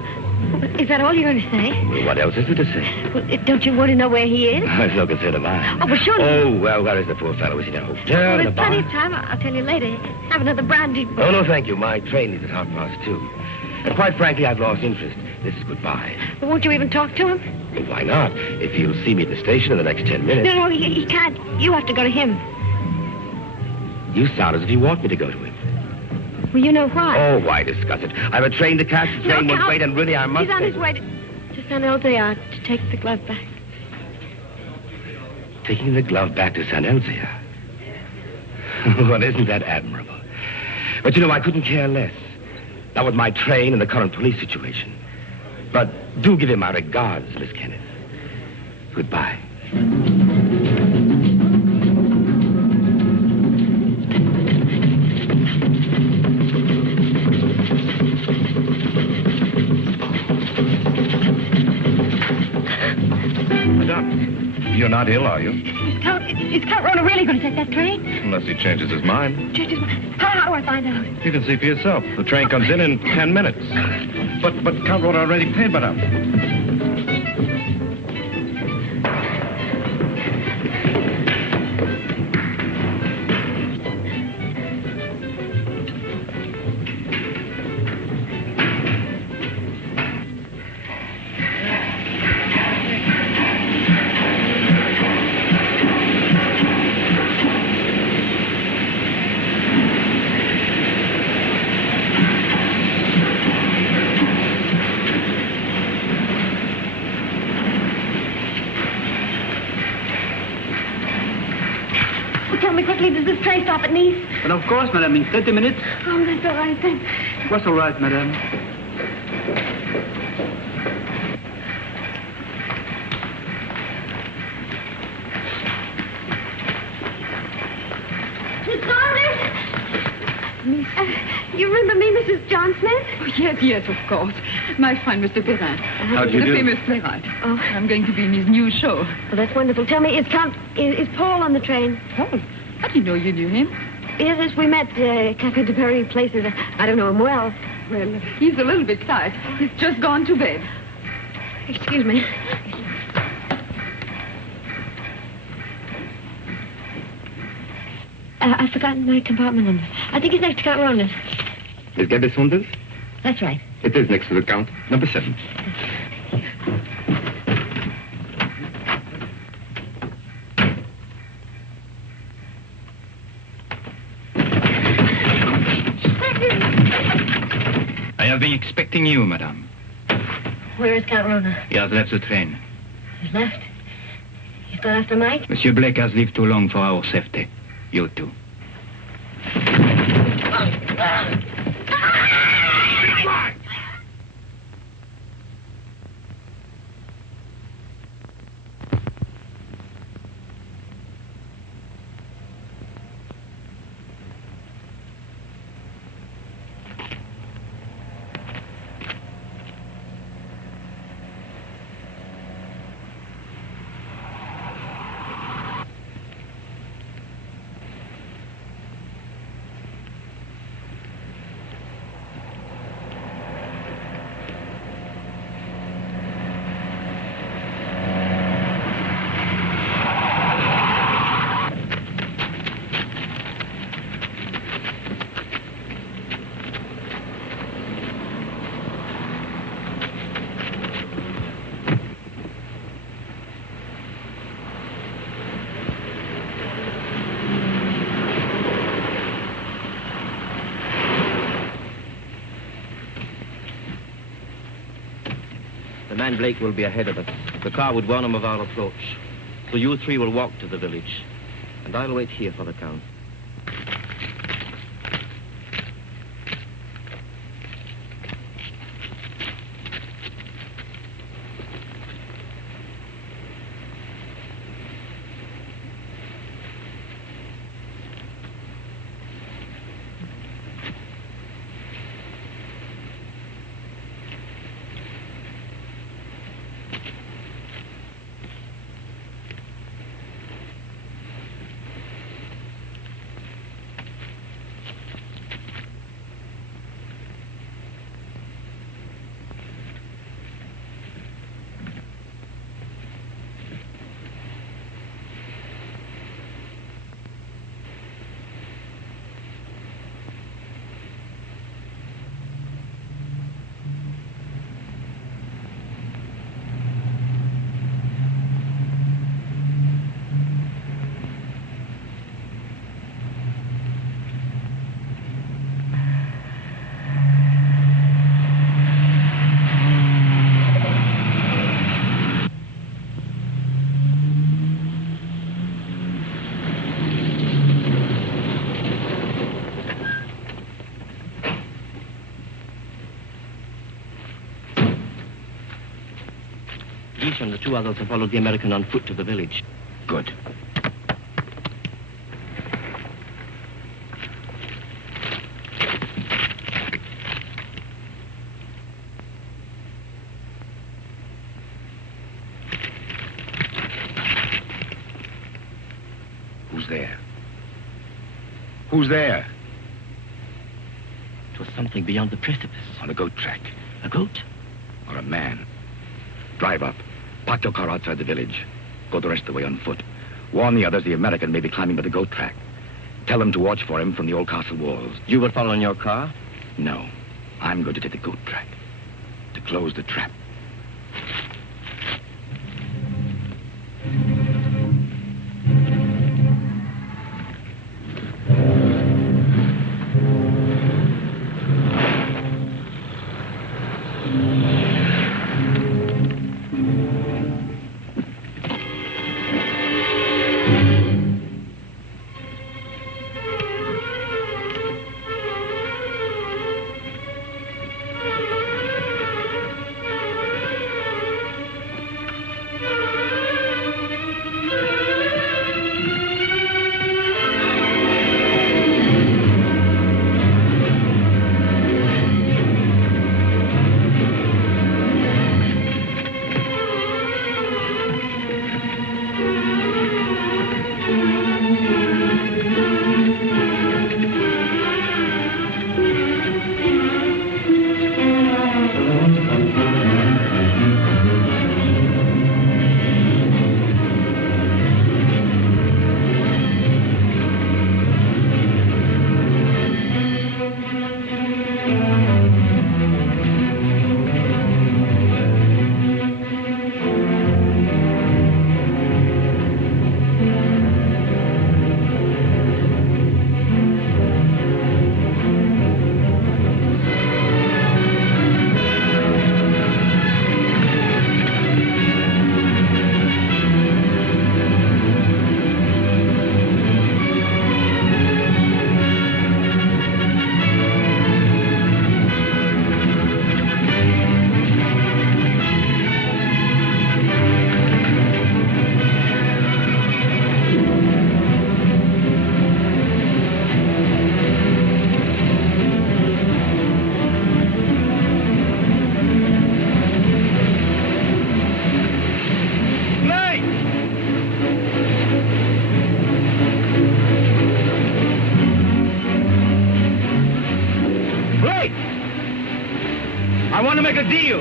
Is that all you're going to say? Well, what else is there to say? Well, don't you want to know where he is? There's no concern of mine. Oh, well, surely. Oh, well, where is the poor fellow? Is he in a hotel, Well, in a there's bar? plenty of time. I'll tell you later. Have another brandy. Oh, no, thank you. My train leaves at 2:30. And quite frankly, I've lost interest. This is goodbye. But won't you even talk to him? Well, why not? If he'll see me at the station in the next 10 minutes. No, he can't. You have to go to him. You sound as if you want me to go to him. Well, you know why. Oh, why discuss it? I have a train to catch. The train won't wait, and really I must... He's on his way to San Elzea to take the glove back. Taking the glove back to San Elzea? Well, isn't that admirable? But, you know, I couldn't care less. Not with my train and the current police situation. But do give him my regards, Miss Kenneth. Goodbye. You're not ill, are you? Is Count Rona really going to take that train? Unless he changes his mind. How do I find out? You can see for yourself. The train comes in 10 minutes. But Count Rona already paid, madame. Tell me quickly, does this train stop at Nice? But of course, madame, in 30 minutes. Oh, that's all right, then. What's all right, madame? Miss Saunders? You remember me, Mrs. John Smith? Oh, yes, of course. My friend, Mr. Perrin. How do you do? The famous playwright. Oh. I'm going to be in his new show. Well, that's wonderful. Tell me, is Paul on the train? Paul? I didn't know you knew him. Yes, we met Café de Paris places. I don't know him well. Well, he's a little bit tired. He's just gone to bed. Excuse me. I've forgotten my compartment number. I think it's next to Count Rona's. Is Gabby Saunders? That's right. It is next to the Count. Number 7. I have been expecting you, madame. Where is Count Rona? He has left the train. He's left. He's gone after Mike? Monsieur Blake has lived too long for our safety. You too. Man Blake will be ahead of us. The car would warn him of our approach. So you 3 will walk to the village. And I'll wait here for the Count. And the 2 others have followed the American on foot to the village. Good. Who's there? Who's there? It was something beyond the precipice. On a goat track. A goat? Or a man. Drive up. Park your car outside the village. Go the rest of the way on foot. Warn the others the American may be climbing by the goat track. Tell them to watch for him from the old castle walls. You will follow in your car? No. I'm going to take the goat track. To close the trap. Wait! I want to make a deal.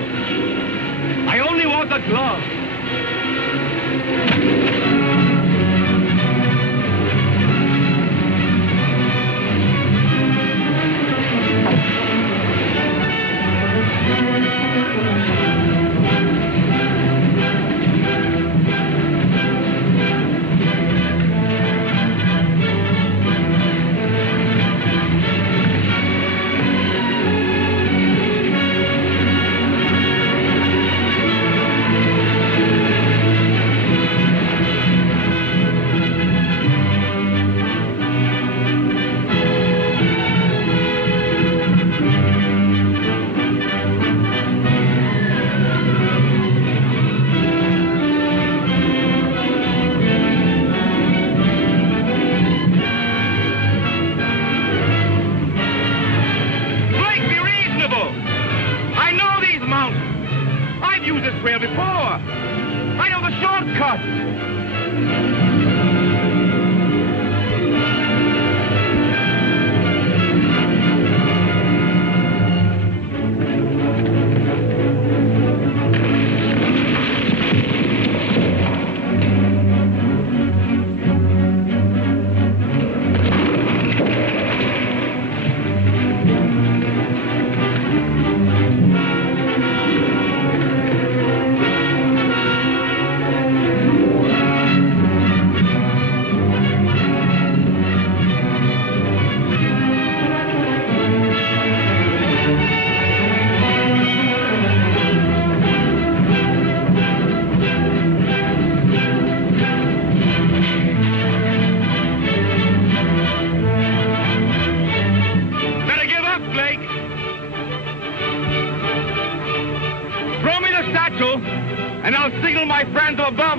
I only want the glove.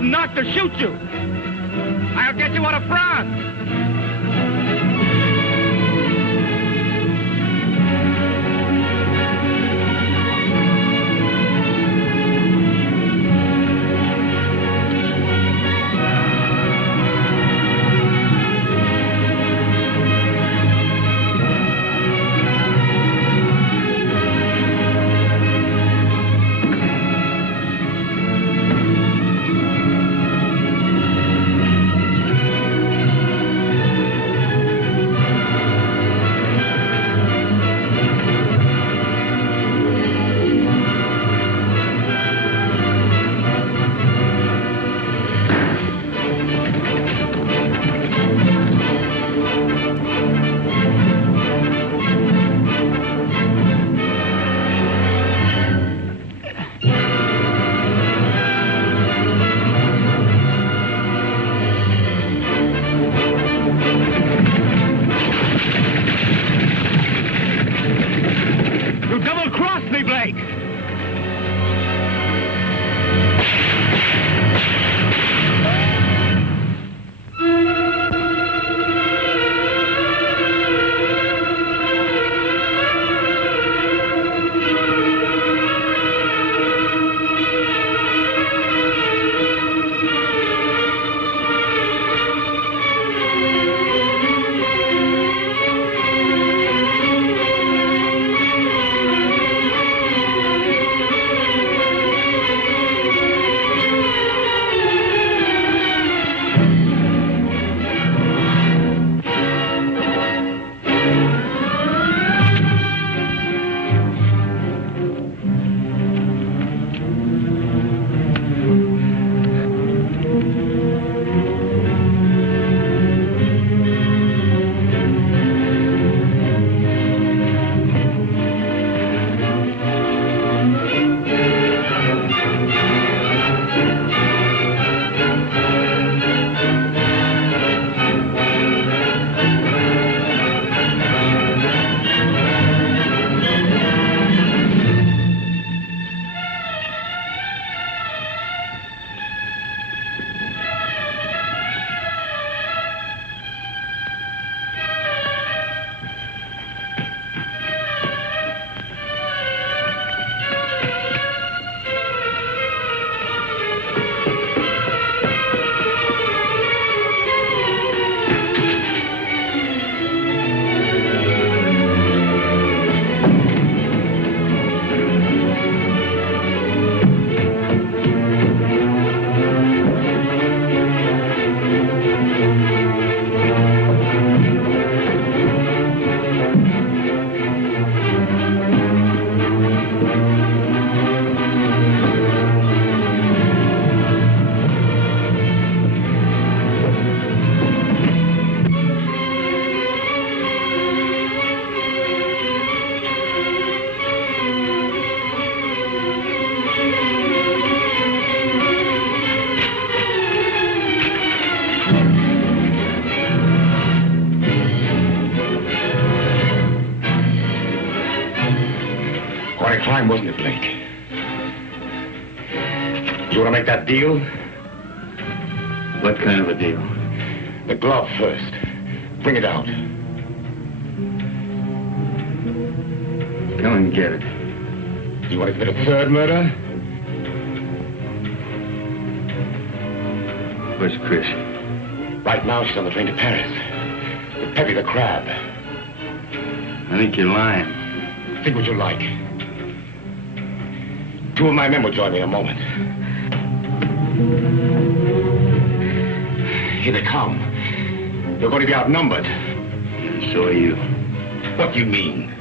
Not to shoot you. I'll get you out of France. Quite a climb, wasn't it, Blake? You want to make that deal? What kind of a deal? The glove first. Bring it out. Come and get it. You want to commit a third murder? Where's Chris? Right now, she's on the train to Paris. With Peppy the Crab. I think you're lying. Think what you like. Two of my men will join me in a moment. Here they come. You're going to be outnumbered. And so are you. What do you mean?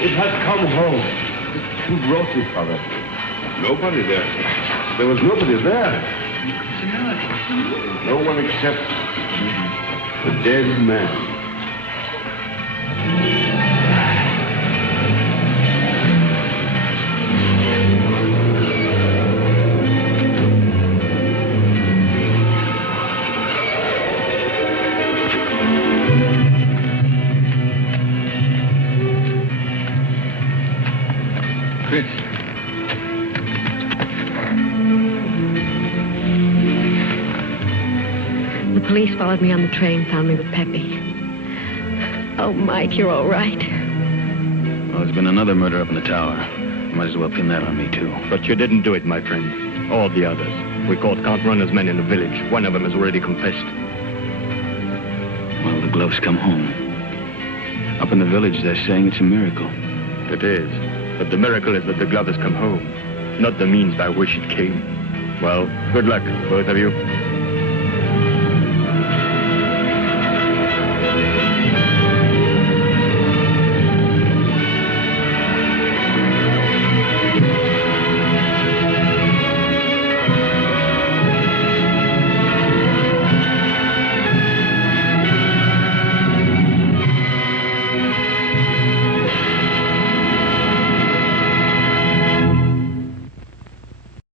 It has come home. Who brought it, Father? Nobody there. There was nobody there. No one except the dead man. The police followed me on the train, found me with Peppy. Oh, Mike, you're all right. Well, there's been another murder up in the tower. Might as well pin that on me, too. But you didn't do it, my friend. All the others. We caught Count Rona's men in the village. One of them has already confessed. Well, the gloves come home. Up in the village, they're saying it's a miracle. It is. But the miracle is that the glove has come home, not the means by which it came. Well, good luck, both of you.